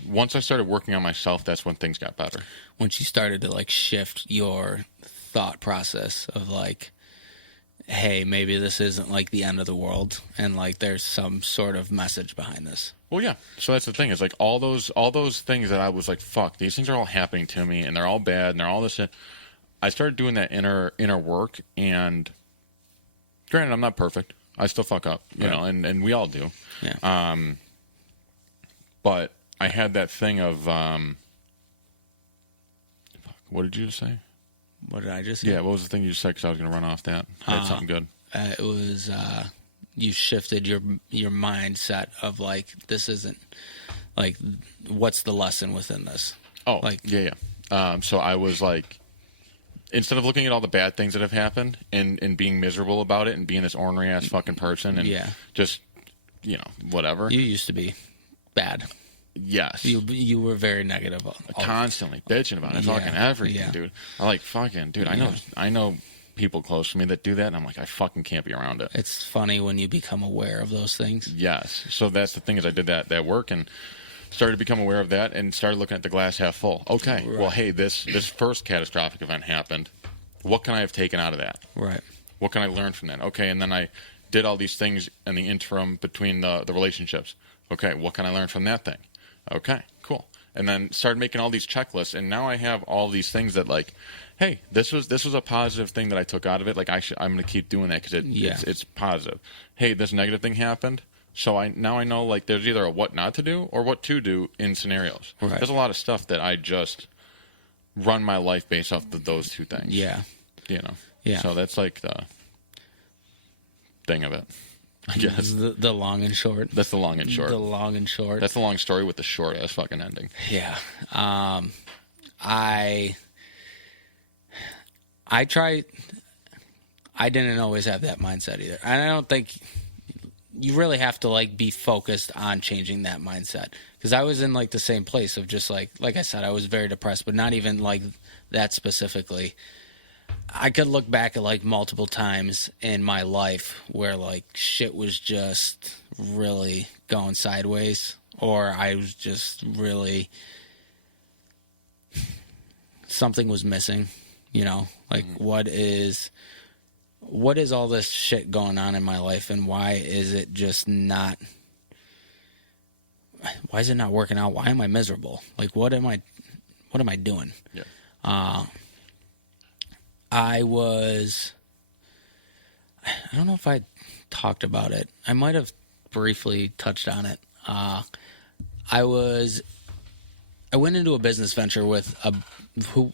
once I started working on myself, that's when things got better. Once you started to like shift your thought process of like, hey, maybe this isn't like the end of the world, and like there's some sort of message behind this. Well, yeah. So that's the thing. Is like all those things that I was like, fuck, these things are all happening to me, and they're all bad, and they're all this. I started doing that inner work, and granted, I'm not perfect. I still fuck up, you know, and we all do. Yeah. But I had that thing of, what did you just say? What did I just say? Yeah, what was the thing you just said? Because I was going to run off that. I had something good. It was you shifted your mindset of like, this isn't like, what's the lesson within this? Oh, like, yeah. So I was like, instead of looking at all the bad things that have happened and being miserable about it and being this ornery ass fucking person and just, whatever. You used to be bad. Yes. You were very negative. Constantly bitching about it. Fucking everything, dude. I like fucking, dude, I know people close to me that do that, and I'm like, I fucking can't be around it. It's funny when you become aware of those things. Yes. So that's the thing, is I did that work and started to become aware of that and started looking at the glass half full. Okay, well, hey, this first catastrophic event happened. What can I have taken out of that? Right. What can I learn from that? Okay, and then I did all these things in the interim between the relationships. Okay, what can I learn from that thing? Okay, cool. And then started making all these checklists, and now I have all these things that like, hey, this was a positive thing that I took out of it. Like I'm going to keep doing that because it's positive. Hey, this negative thing happened. So I know like there's either a what not to do or what to do in scenarios. Right. There's a lot of stuff that I just run my life based off of those two things. Yeah. Yeah. So that's like the thing of it, I guess. The long and short. That's the long and short. The long and short. That's the long story with the short ass fucking ending. Yeah. I didn't always have that mindset either. And I don't think you really have to like be focused on changing that mindset, because I was in like the same place of just like I said, I was very depressed, but not even like that specifically. I could look back at like multiple times in my life where like shit was just really going sideways, or I was just really, something was missing, you know, like what is all this shit going on in my life, and why is it not working out? Why am I miserable? Like what am I doing? Yeah. I don't know if I talked about it. I might have briefly touched on it. I went into a business venture with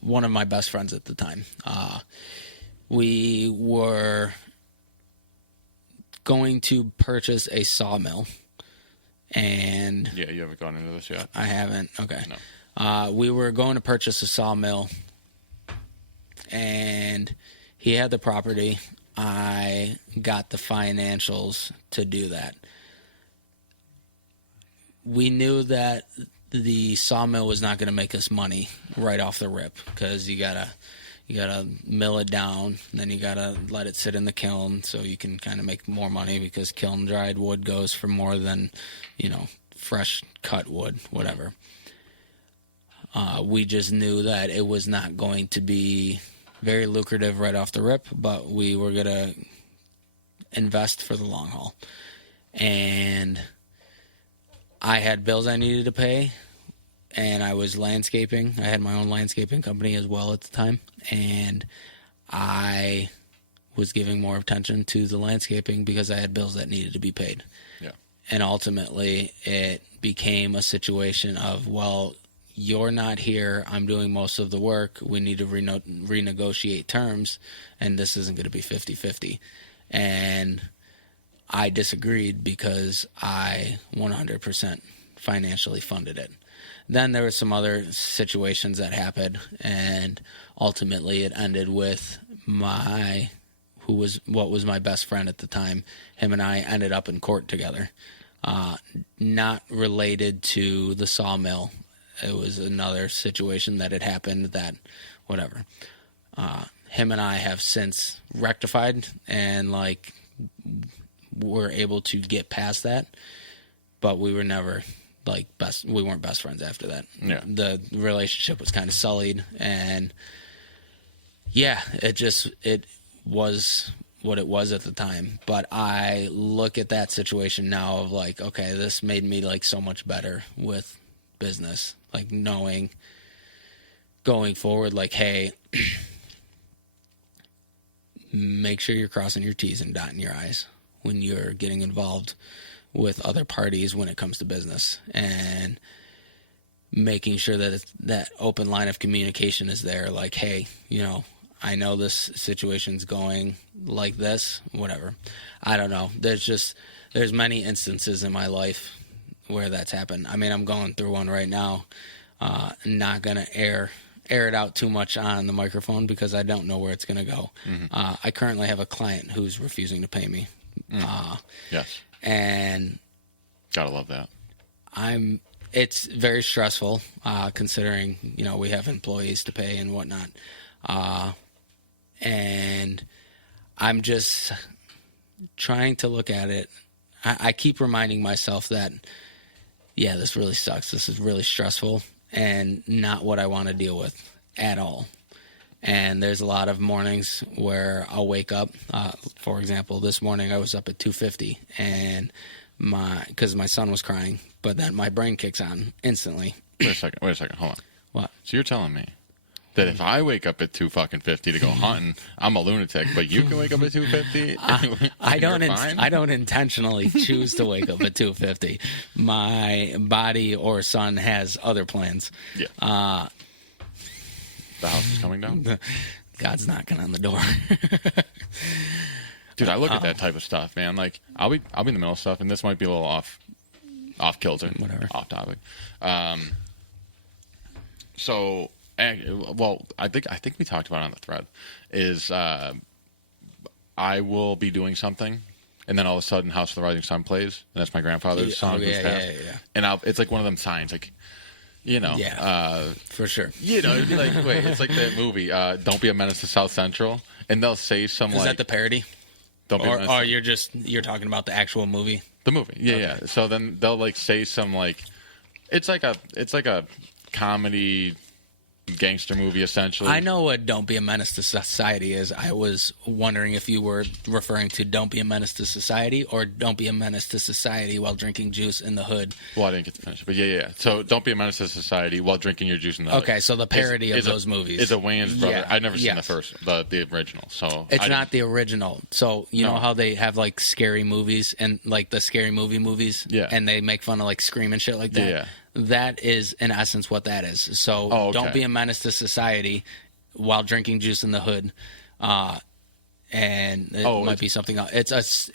one of my best friends at the time. We were going to purchase a sawmill, and Yeah, you haven't gone into this yet. I haven't. Okay. No. We were going to purchase a sawmill, and he had the property. I got the financials to do that. We knew that the sawmill was not going to make us money right off the rip, because you gotta mill it down, and then you gotta let it sit in the kiln so you can kind of make more money, because kiln dried wood goes for more than, fresh cut wood, whatever. We just knew that it was not going to be very lucrative right off the rip, but we were going to invest for the long haul. And I had bills I needed to pay, and I was landscaping. I had my own landscaping company as well at the time, and I was giving more attention to the landscaping because I had bills that needed to be paid. Yeah. And ultimately, it became a situation of, well, you're not here, I'm doing most of the work, we need to renegotiate terms, and this isn't going to be 50-50. And I disagreed because I 100% financially funded it. Then there were some other situations that happened, and ultimately it ended with what was my best friend at the time. Him and I ended up in court together. Not related to the sawmill. It was another situation that had happened that, whatever. Him and I have since rectified and were able to get past that, but we were never we weren't best friends after that. Yeah. The relationship was kind of sullied, and yeah, it was what it was at the time. But I look at that situation now of okay, this made me so much better with business, knowing going forward, hey, make sure you're crossing your T's and dotting your I's when you're getting involved with other parties when it comes to business, and making sure that that open line of communication is there. Hey, I know this situation's going like this, whatever. I don't know. There's many instances in my life where that's happened. I mean, I'm going through one right now. Not going to air it out too much on the microphone because I don't know where it's going to go. Mm-hmm. I currently have a client who's refusing to pay me. Yes. And gotta love that. It's very stressful, considering, we have employees to pay and whatnot. And I'm just trying to look at it. I keep reminding myself that, yeah, this really sucks. This is really stressful and not what I want to deal with at all. And there's a lot of mornings where I'll wake up. For example, this morning I was up at 2:50, and because my son was crying, but then my brain kicks on instantly. Wait a second, hold on. What? So you're telling me that if I wake up at 2:50 to go hunting, I'm a lunatic, but you can wake up at 2:50? I don't intentionally choose to wake up at 2:50. My body or son has other plans. Yeah. The house is coming down? God's knocking on the door. Dude, I look at that type of stuff, man. I'll be in the middle of stuff, and this might be a little off kilter, whatever, off topic. So, well, I think we talked about it on the thread. Is I will be doing something, and then all of a sudden, House of the Rising Sun plays, and that's my grandfather's song who's passed. Yeah. And it's like one of them signs, Yeah. For sure. It'd be like, wait, it's like that movie, Don't Be a Menace to South Central, and they'll say some Is that the parody? Don't Be a Menace You're talking about the actual movie? the movie, yeah. So then they'll like say some like, it's like a comedy gangster movie essentially. I know what Don't Be a Menace to Society is. I was wondering if you were referring to Don't Be a Menace to Society or Don't Be a Menace to Society while drinking juice in the hood. Well, I didn't get to finish it, but yeah. So Don't Be a Menace to Society while drinking your juice in the hood. Okay, so the parody of those movies. Is a Wayne's brother. Yeah, I've never seen yes. the original, so It's not the original. So you know how they have like scary movies and like the scary movies? Yeah. And they make fun of like Scream and shit like that? Yeah. That is in essence what that is. So okay. Don't Be a Menace to Society while drinking juice in the hood. And it might be something else.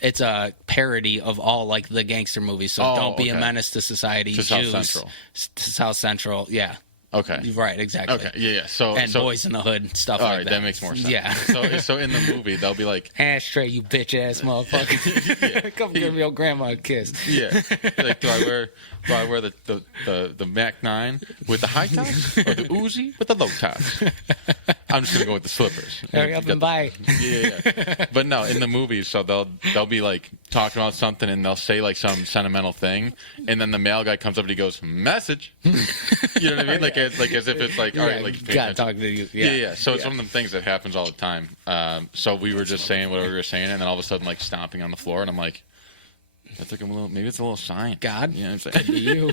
It's a parody of all like the gangster movies. So Don't Be a Menace to Society, to Juice, South Central. To South Central, yeah. Okay. Right, exactly. Okay, yeah. So Boys in the Hood, stuff all like right, that. that makes more sense. Yeah. So in the movie, they'll be like, ashtray, you bitch ass motherfucker. Come give your grandma a kiss. yeah, like do I wear the Mac 9 with the high tops or the Uzi with the low tops? I'm just gonna go with the slippers. Hurry up and buy. Yeah. But no, in the movies, so they'll be like talking about something and they'll say like some sentimental thing, and then the male guy comes up and he goes, "Message." You know what I mean? Like as if it's like, all right, like God talking to you. Yeah. So it's one of them things that happens all the time. So we were just saying whatever we were saying, and then all of a sudden like stomping on the floor, and I'm like, that's like a little, maybe it's a little sign. God, you know what I'm saying? you.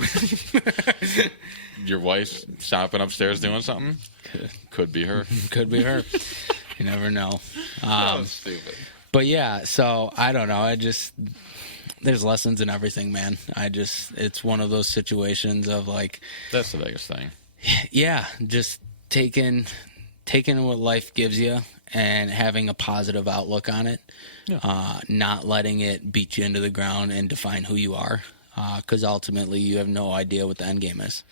Your wife's stomping upstairs doing something. Could be her. Could be her. You never know. That's stupid. But yeah, so I don't know. There's lessons in everything, man. It's one of those situations of like, that's the biggest thing. Yeah, just taking what life gives you and having a positive outlook on it. Yeah. Not letting it beat you into the ground and define who you are, because ultimately you have no idea what the end game is.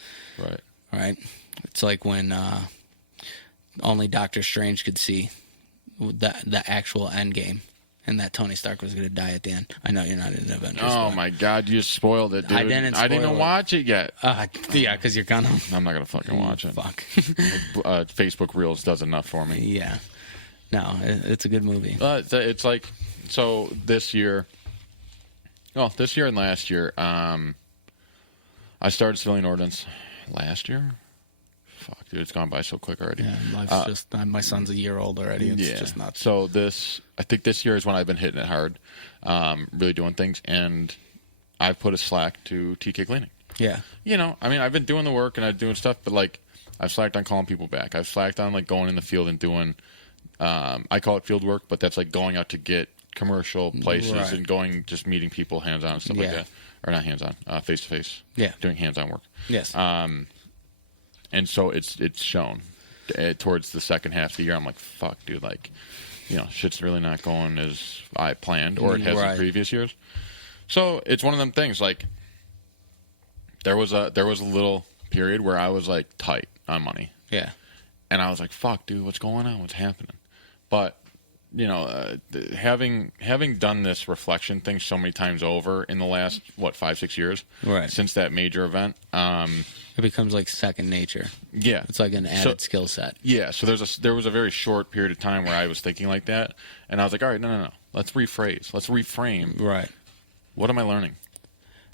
Right. It's like when only Doctor Strange could see the actual end game, and that Tony Stark was going to die at the end. I know you're not in Avengers. Oh my God, you spoiled it, dude. I didn't even watch it yet. Yeah, because you're gonna. I'm not gonna fucking watch it. Fuck. Facebook Reels does enough for me. Yeah. No, it's a good movie. It's like, so this year and last year, I started civilian ordnance last year. Fuck, dude, it's gone by so quick already. Yeah, life's just, my son's a year old already. It's just not. So I think this year is when I've been hitting it hard, really doing things, and I've put a slack to TK cleaning. Yeah. I mean, I've been doing the work and I'm doing stuff, but like, I've slacked on calling people back. I've slacked on like going in the field and doing, I call it field work, but that's like going out to get commercial places and going, just meeting people hands on and stuff like that. Or not hands on, face to face. Yeah. Doing hands on work. Yes. And so it's shown towards the second half of the year. I'm like, fuck, dude, like, shit's really not going as I planned or it has in previous years. So it's one of them things. Like, there was a little period where I was like tight on money. Yeah. And I was like, fuck, dude, what's going on? What's happening? But having done this reflection thing so many times over in the last 5-6 years, since that major event, it becomes like second nature. Yeah, it's like an added skill set. Yeah, so there was a very short period of time where I was thinking like that, and I was like, all right, no, let's rephrase, let's reframe. Right. What am I learning?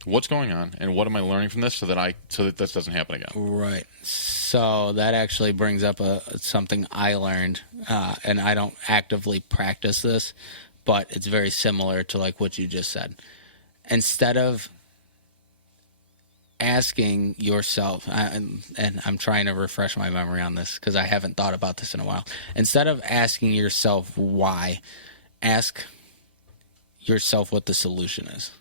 What's going on, and what am I learning from this so that this doesn't happen again? Right. So that actually brings up something I learned, and I don't actively practice this, but it's very similar to like what you just said. Instead of asking yourself, and I'm trying to refresh my memory on this because I haven't thought about this in a while. Instead of asking yourself why, ask yourself what the solution is.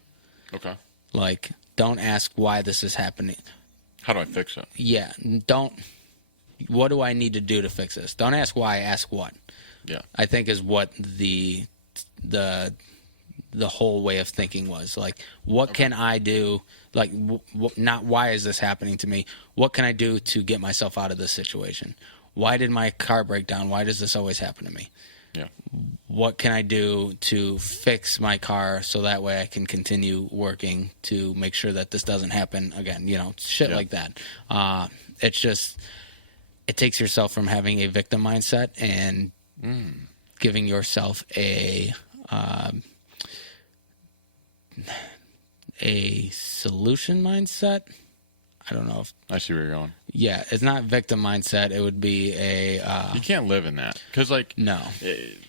Okay. Like, don't ask why this is happening. How do I fix it? Yeah. What do I need to do to fix this? Don't ask why, ask what. Yeah. I think is what the whole way of thinking was. Like, what can I do? Like, not why is this happening to me? What can I do to get myself out of this situation? Why did my car break down? Why does this always happen to me? Yeah. What can I do to fix my car so that way I can continue working to make sure that this doesn't happen again? Shit like that. It's just, it takes yourself from having a victim mindset and giving yourself a solution mindset. I don't know if I see where you're going. Yeah, it's not victim mindset. It would be You can't live in that because, no.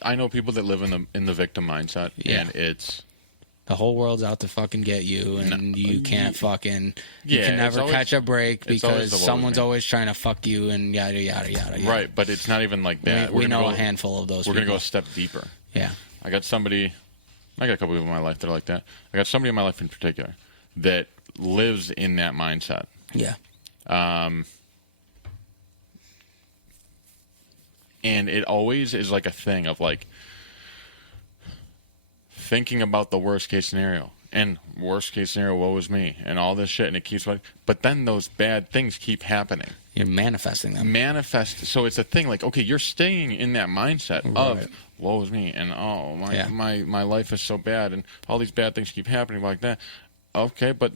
I know people that live in the victim mindset, and it's the whole world's out to fucking get you, and you can't fucking you can it's never always- catch a break it's always because the woe someone's is me. always trying to fuck you and yada yada yada. yada. right. But it's not even like that. We We're know gonna a handful of those. We're people. gonna go a step deeper. Yeah. I got a couple people in my life that are like that. I got somebody in my life in particular that lives in that mindset. Yeah. And it always is like a thing of like thinking about the worst case scenario and worst case scenario, woe is me, and all this shit, and it keeps like. But then those bad things keep happening. You're manifesting them. So it's a thing like, okay, you're staying in that mindset of Right. woe is me, and my life is so bad, and all these bad things keep happening like that. Okay, but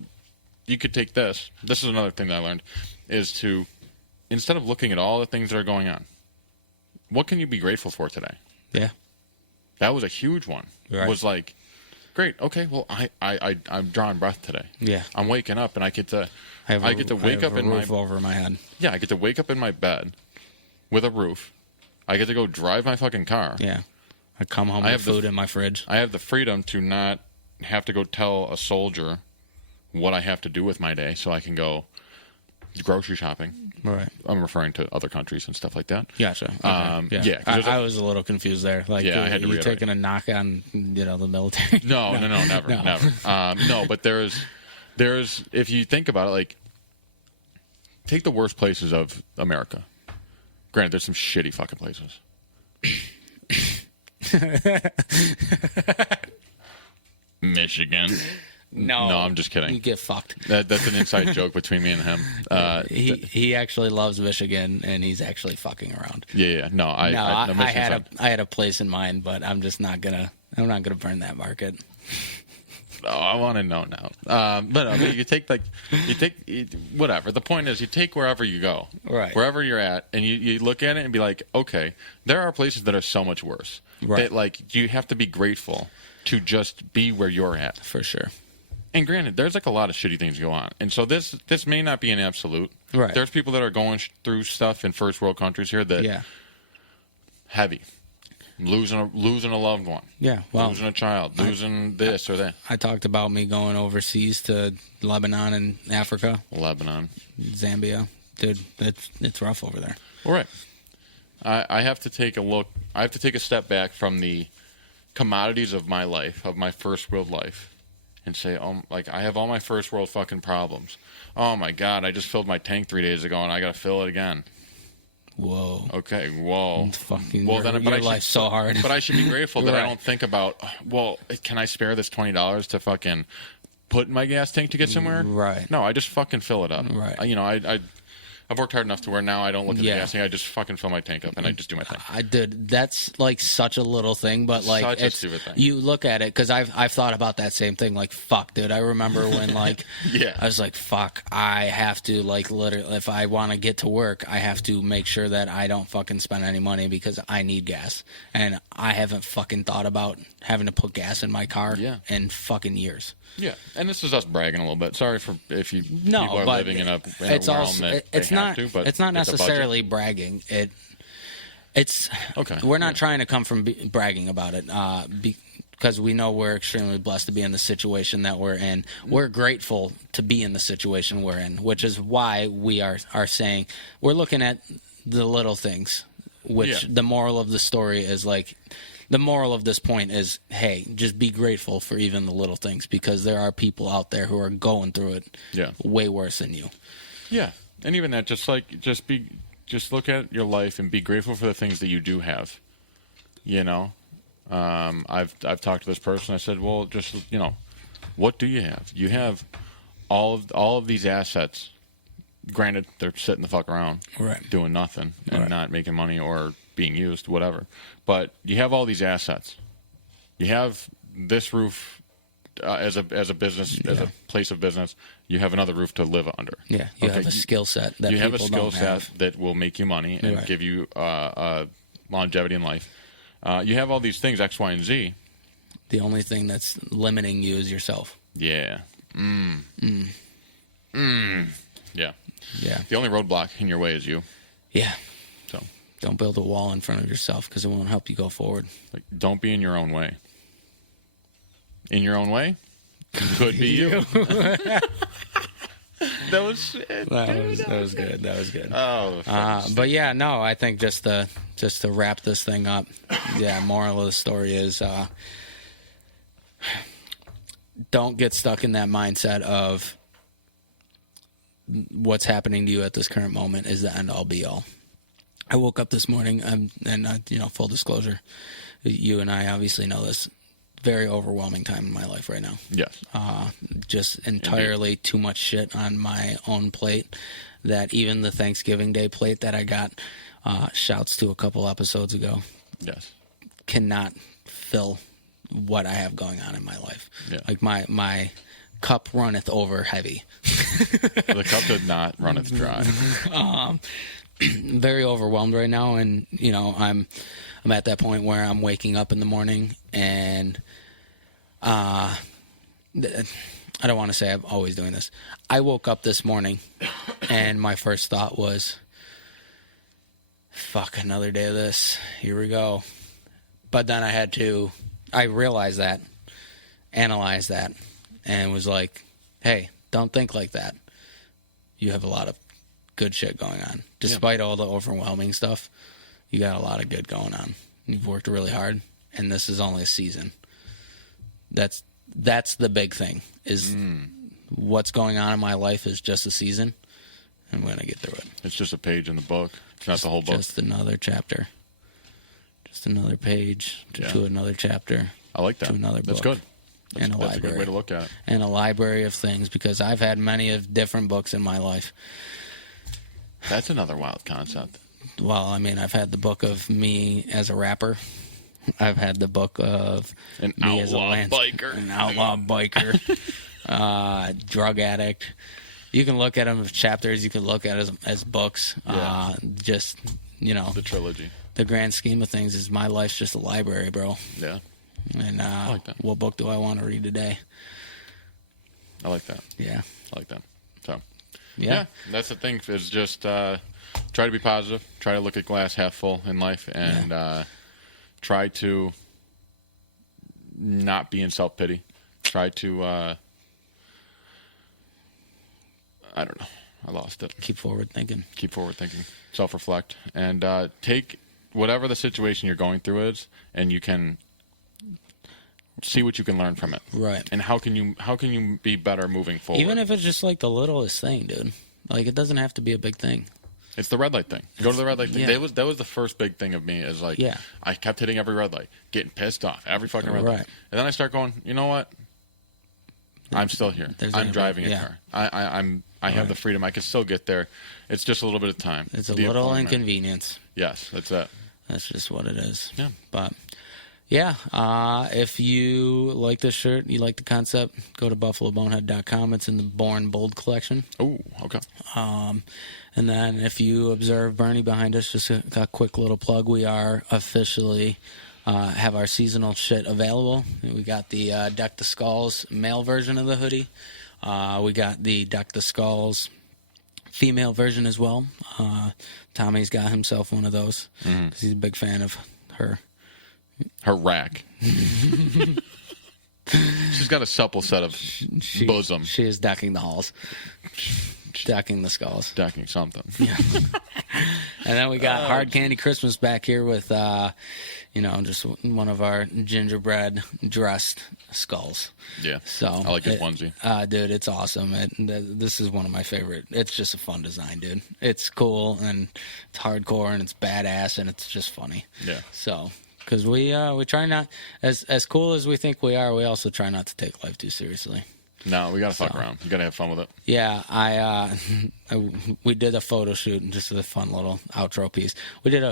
you could take this. This is another thing that I learned, is to, instead of looking at all the things that are going on, what can you be grateful for today? Yeah. That was a huge one. Right. Was like, great, okay, well, I'm drawing breath today. Yeah. I'm waking up, and I get to wake up in my roof over my head. I get to wake up in my bed with a roof. I get to go drive my fucking car. Yeah. I come home I with have food in my fridge. I have the freedom to not have to go tell a soldier what I have to do with my day, so I can go grocery shopping. Right. I'm referring to other countries and stuff like that. Gotcha. Okay. Yeah, 'cause there's I was a little confused there. Like, Yeah, I had to you reiterate. taking a knock on, the military? No, never. No, but there's, if you think about it, like, take the worst places of America. Granted, there's some shitty fucking places. Michigan. No, I'm just kidding. You get fucked. That's an inside joke between me and him. He actually loves Michigan, and he's actually fucking around. Yeah. No, I Michigan's had a place in mind, but I'm just not gonna. I'm not gonna burn that market. Oh, I want to know now. But I mean, you take whatever. The point is, you take wherever you go, Right. wherever you're at, and you look at it and be like, okay, there are places that are so much worse. Right. That like you have to be grateful to just be where you're at. For sure. And granted, there's like a lot of shitty things go on, and so this may not be an absolute. Right. There's people that are going through stuff in first world countries here that heavy. Losing a loved one. Yeah. Well, losing a child. Losing this or that. I talked about me going overseas to Lebanon and Africa, Lebanon. Zambia. Dude, it's rough over there. All right. I have to take a look. I have to take a step back from the commodities of my life, of my first world life, and say, like, I have all my first world fucking problems. Oh my God, I just filled my tank 3 days ago and I got to fill it again. Whoa. Okay, whoa. It's fucking, well, your life's so hard. But I should be grateful that I Right. don't think about, well, can I spare this $20 to fucking put in my gas tank to get somewhere? Right. No, I just fucking fill it up. Right. I've worked hard enough to where now I don't look at Yeah. the gas tank. I just fucking fill my tank up and I just do my thing. I did. That's like such a little thing, but like Such a it's stupid thing. you look at it because I've thought about that same thing. Like fuck, dude. I remember when like Yeah. I was like fuck. I have to like literally if I want to get to work, I have to make sure that I don't fucking spend any money because I need gas, and I haven't fucking thought about having to put gas in my car Yeah. in fucking years. Yeah, and this is us bragging a little bit. Sorry for if you No, people are but living in a it's realm also that it's they not have to, but it's not a budget. necessarily bragging. It's Okay. We're not trying to come from bragging about it because we know we're extremely blessed to be in the situation that we're in. We're grateful to be in the situation we're in, which is why we are saying we're looking at the little things. Which Yeah. the moral of the story is like. The moral of this point is, hey, just be grateful for even the little things because there are people out there who are going through it Yeah. way worse than you. Yeah, and even that, just look at your life and be grateful for the things that you do have. You know, I've talked to this person. I said, well, just what do you have? You have all of these assets. Granted, they're sitting the fuck around, Right. doing nothing and Right. not making money or being used, whatever. But you have all these assets. You have this roof as a business, as a place of business. You have another roof to live under. Yeah, you have a skill set that you have a people skill don't set have. that will make you money and give you longevity in life. You have all these things, X, Y, and Z. The only thing that's limiting you is yourself. Yeah. Yeah. Yeah. The only roadblock in your way is you. Yeah. So don't build a wall in front of yourself because it won't help you go forward. Like, don't be in your own way. In your own way could be you. That was good. That was good. Oh, but yeah, no, I think just to wrap this thing up, moral of the story is don't get stuck in that mindset of what's happening to you at this current moment is the end all be all. I woke up this morning, and full disclosure, you and I obviously know this. Very overwhelming time in my life right now. Yes. Just entirely too much shit on my own plate. That even the Thanksgiving Day plate that I got, shouts to a couple episodes ago. Yes. Cannot fill what I have going on in my life. Yeah. Like my cup runneth over heavy. The cup did not runneth dry. Very overwhelmed right now, and I'm at that point where I'm waking up in the morning and I don't want to say I'm always doing this. I woke up this morning and my first thought was, fuck, another day of this. Here we go. But then I realized that, analyzed that, and was like, hey, don't think like that. You have a lot of good shit going on. Despite all the overwhelming stuff, you got a lot of good going on. You've worked really hard, and this is only a season. That's the big thing, is what's going on in my life is just a season. I'm going to get through it. It's just a page in the book. It's not the whole book. Just another chapter. Just another page to another chapter. I like that. To another That's book. good. That's a good way to look at it. And a library of things, because I've had many of different books in my life. That's another wild concept. Well, I mean, I've had the book of me as a rapper. I've had the book of me as an outlaw biker, drug addict. You can look at them as chapters. You can look at them as books. Yeah. The trilogy. The grand scheme of things is my life's just a library, bro. Yeah. And I like that. What book do I want to read today? I like that. Yeah. I like that. So, yeah, that's the thing, is just try to be positive, try to look at glass half full in life, and try to not be in self-pity. Try to, I don't know. I lost it. Keep forward thinking. Self-reflect. And take whatever the situation you're going through is, and you can see what you can learn from it. Right. And how can you be better moving forward? Even if it's just like the littlest thing, dude. Like, it doesn't have to be a big thing. It's the red light thing. Go to the red light thing. Yeah. That was the first big thing of me, is like, I kept hitting every red light, getting pissed off, every fucking red light. And then I start going, you know what? I'm still here. I'm driving a car. I have the freedom. I can still get there. It's just a little bit of time. It's a little inconvenience. Yes, that's it. That's just what it is. Yeah. But if you like this shirt, you like the concept, go to buffalobonehead.com. It's in the Born Bold collection. Oh, okay. And then if you observe Bernie behind us, just a quick little plug. We are officially have our seasonal shit available. We got the Deck the Skulls male version of the hoodie. We got the Deck the Skulls female version as well. Tommy's got himself one of those because he's a big fan of her. Her rack. She's got a supple set of bosom. She is decking the halls. Decking the skulls. Decking something. Yeah. And then we got Hard Candy Christmas back here with, just one of our gingerbread dressed skulls. Yeah. So I like this onesie. Dude, it's awesome. This is one of my favorite. It's just a fun design, dude. It's cool, and it's hardcore, and it's badass, and it's just funny. Yeah. So, because we try not, as cool as we think we are, we also try not to take life too seriously. No, we got to fuck around. You got to have fun with it. Yeah, we did a photo shoot, and just a fun little outro piece. We did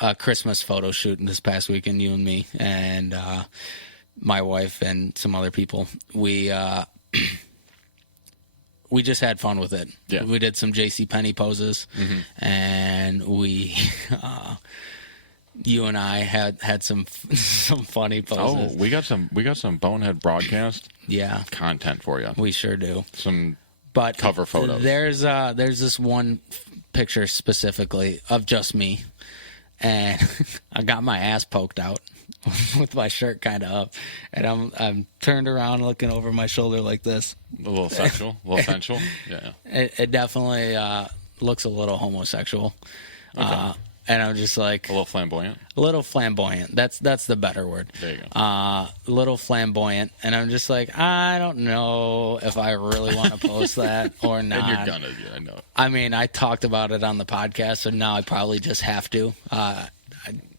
a Christmas photo shoot this past weekend, you and me, and my wife and some other people. We just had fun with it. Yeah. We did some JCPenney poses, and we, you and I had some funny poses. Oh, we got some Bonehead broadcast content for you. We sure do. Some But cover photos. There's this one picture specifically of just me, and I got my ass poked out with my shirt kind of up, and I'm turned around looking over my shoulder like this. A little sexual, a little sensual. Yeah. It definitely looks a little homosexual, Okay. and I'm just like A little flamboyant. a little flamboyant. That's the better word. There you go. A little flamboyant, and I'm just like, I don't know if I really want to post that or not. And you're gonna, I know. I mean, I talked about it on the podcast, so now I probably just have to,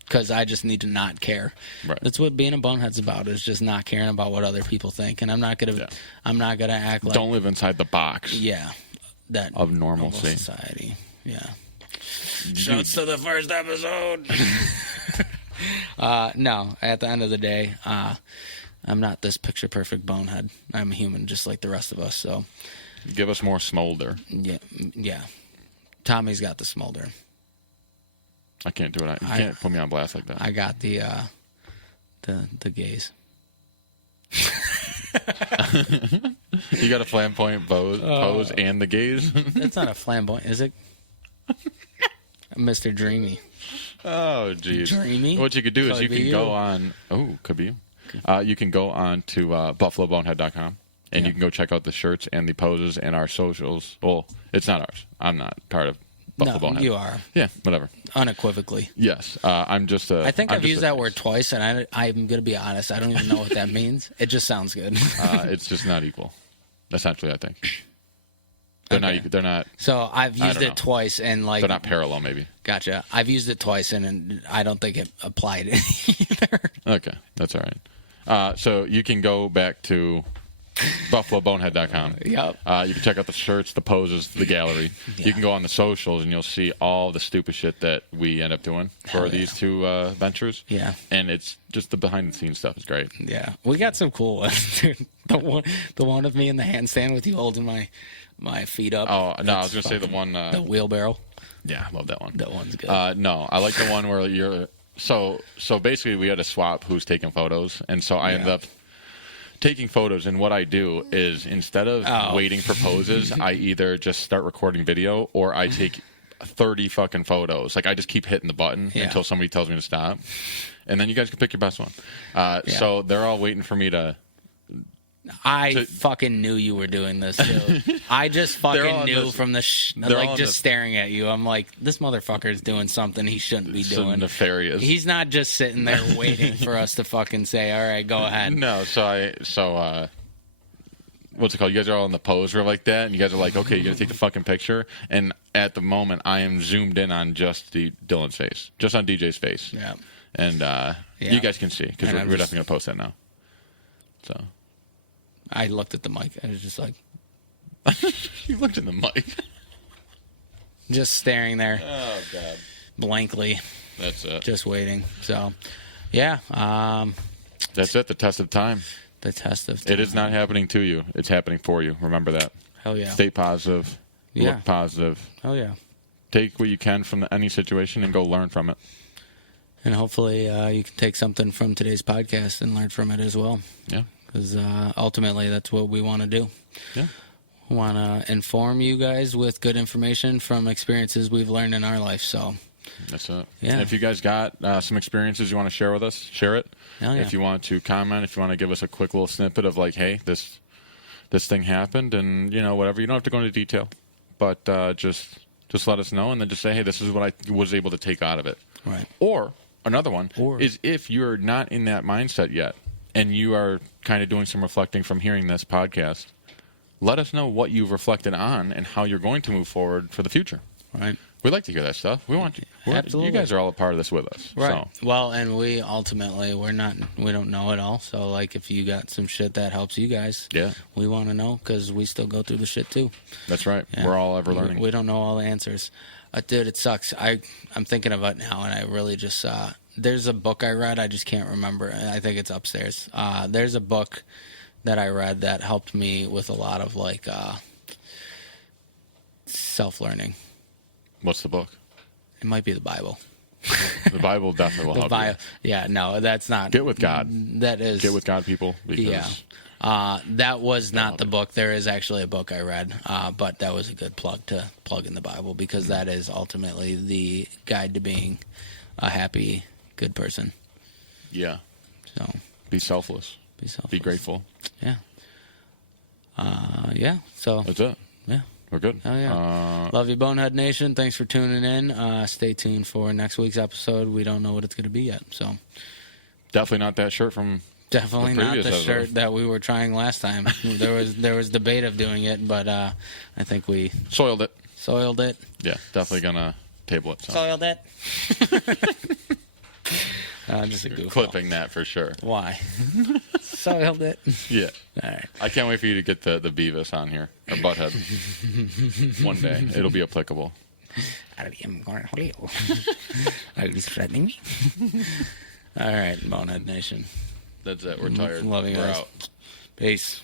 because I just need to not care. Right. That's what being a bonehead's about, is just not caring about what other people think, and I'm not gonna act like Don't live inside the box. Yeah, that Of normalcy. normal society. Yeah. Shouts to the first episode. No, at the end of the day, I'm not this picture perfect bonehead. I'm a human just like the rest of us. So, Give us more smolder. yeah. Tommy's got the smolder. I can't do it. You can't put me on blast like that. I got the gaze. You got a flamboyant pose and the gaze. That's not a flamboyant, is it? Mr. Dreamy. Oh, jeez. Dreamy? What you could do is Could you be can you. go on. Oh, could be you. You can go on to buffalobonehead.com, and you can go check out the shirts and the poses and our socials. Well, it's not ours. I'm not part of Buffalo No, Bonehead. you are. Yeah, whatever. Unequivocally. Yes, I'm just a. I think I'm I've just used a that word face. twice, and I'm going to be honest. I don't even know what that means. It just sounds good. It's just not equal. Essentially, I think they're Okay. not. They're not. So I've used don't know. it twice, and like, They're not parallel. Maybe. gotcha. I've used it twice, and I don't think it applied either. Okay, that's all right. So you can go back to buffalobonehead.com. Yep. You can check out the shirts, the poses, the gallery. Yeah. You can go on the socials, and you'll see all the stupid shit that we end up doing for Hell these yeah. two ventures. Yeah. And it's just the behind-the-scenes stuff is great. Yeah, we got some cool ones, dude. The one of me in the handstand with you holding my feet up. Oh, no, I was That's going to say the fucking- one. the wheelbarrow. Yeah, I love that one. That one's good. No, I like the one where you're. So basically, we had to swap who's taking photos, and so I ended up taking photos. And what I do is instead of waiting for poses, I either just start recording video or I take 30 fucking photos. Like I just keep hitting the button until somebody tells me to stop, and then you guys can pick your best one. So they're all waiting for me to. I fucking knew you were doing this too. I just They're fucking on knew this- from the they're like on just this- staring at you. I'm like, this motherfucker is doing something he shouldn't be So doing. nefarious. He's not just sitting there waiting for us to fucking say, "All right, go ahead." No, what's it called? You guys are all in the pose room like that, and you guys are like, okay, you're gonna take the fucking picture. And at the moment, I am zoomed in on just the Dillon's face, just on DJ's face. Yeah. And you guys can see because And we're I'm definitely gonna post that now. So I looked at the mic. I was just like, you looked in the mic. just staring there Oh god, blankly, that's it. just waiting. So, yeah. That's it. The test of time. The test of It is not happening to you. It's happening for you. Remember that. hell yeah. Stay positive. Yeah. Look positive. Hell yeah. Take what you can from any situation and go learn from it. And hopefully you can take something from today's podcast and learn from it as well. Yeah. Because ultimately that's what we want to do. Yeah. We want to inform you guys with good information from experiences we've learned in our life. So, That's it. Yeah. And if you guys got some experiences you want to share with us, share it. Hell yeah. If you want to comment, if you want to give us a quick little snippet of like, hey, this thing happened, and whatever. You don't have to go into detail, but just let us know, and then just say, hey, this is what I was able to take out of it. right. Or another one Or- is if you're not in that mindset yet, and you are kind of doing some reflecting from hearing this podcast, let us know what you've reflected on and how you're going to move forward for the future. Right. We like to hear that stuff. We want you. Absolutely. You guys are all a part of this with us. Right. So. Well, and we ultimately we don't know it all. So like, if you got some shit that helps you guys, Yeah. we want to know, because we still go through the shit too. That's right. Yeah. We're all ever learning. We don't know all the answers. Dude, it sucks. I'm thinking of it now, and I really just there's a book I read. I just can't remember. I think it's upstairs. There's a book that I read that helped me with a lot of like self-learning. What's the book? It might be the Bible. The Bible definitely will help you. Yeah, no, that's not. Get with God. That is. Get with God, people. Because that was not the book. There is actually a book I read, but that was a good plug to plug in the Bible, because that is ultimately the guide to being a happy, good person. Yeah. So be selfless. Be grateful. Yeah. Yeah. So that's it. Yeah. We're good. Oh, yeah. Love you, Bonehead Nation. Thanks for tuning in. Stay tuned for next week's episode. We don't know what it's going to be yet. So definitely not that shirt from definitely the not the episode. shirt that we were trying last time. there was debate of doing it, but I think we soiled it. Yeah, definitely gonna table it. So. Soiled it. Just a goof. Clipping that for sure. Why? Soiled it. Yeah. All right. I can't wait for you to get the Beavis on here, or Butthead. One day it'll be applicable. Are you threatening me? All right, Bonehead Nation. That's it. We're tired. Love you We're guys. out. Peace.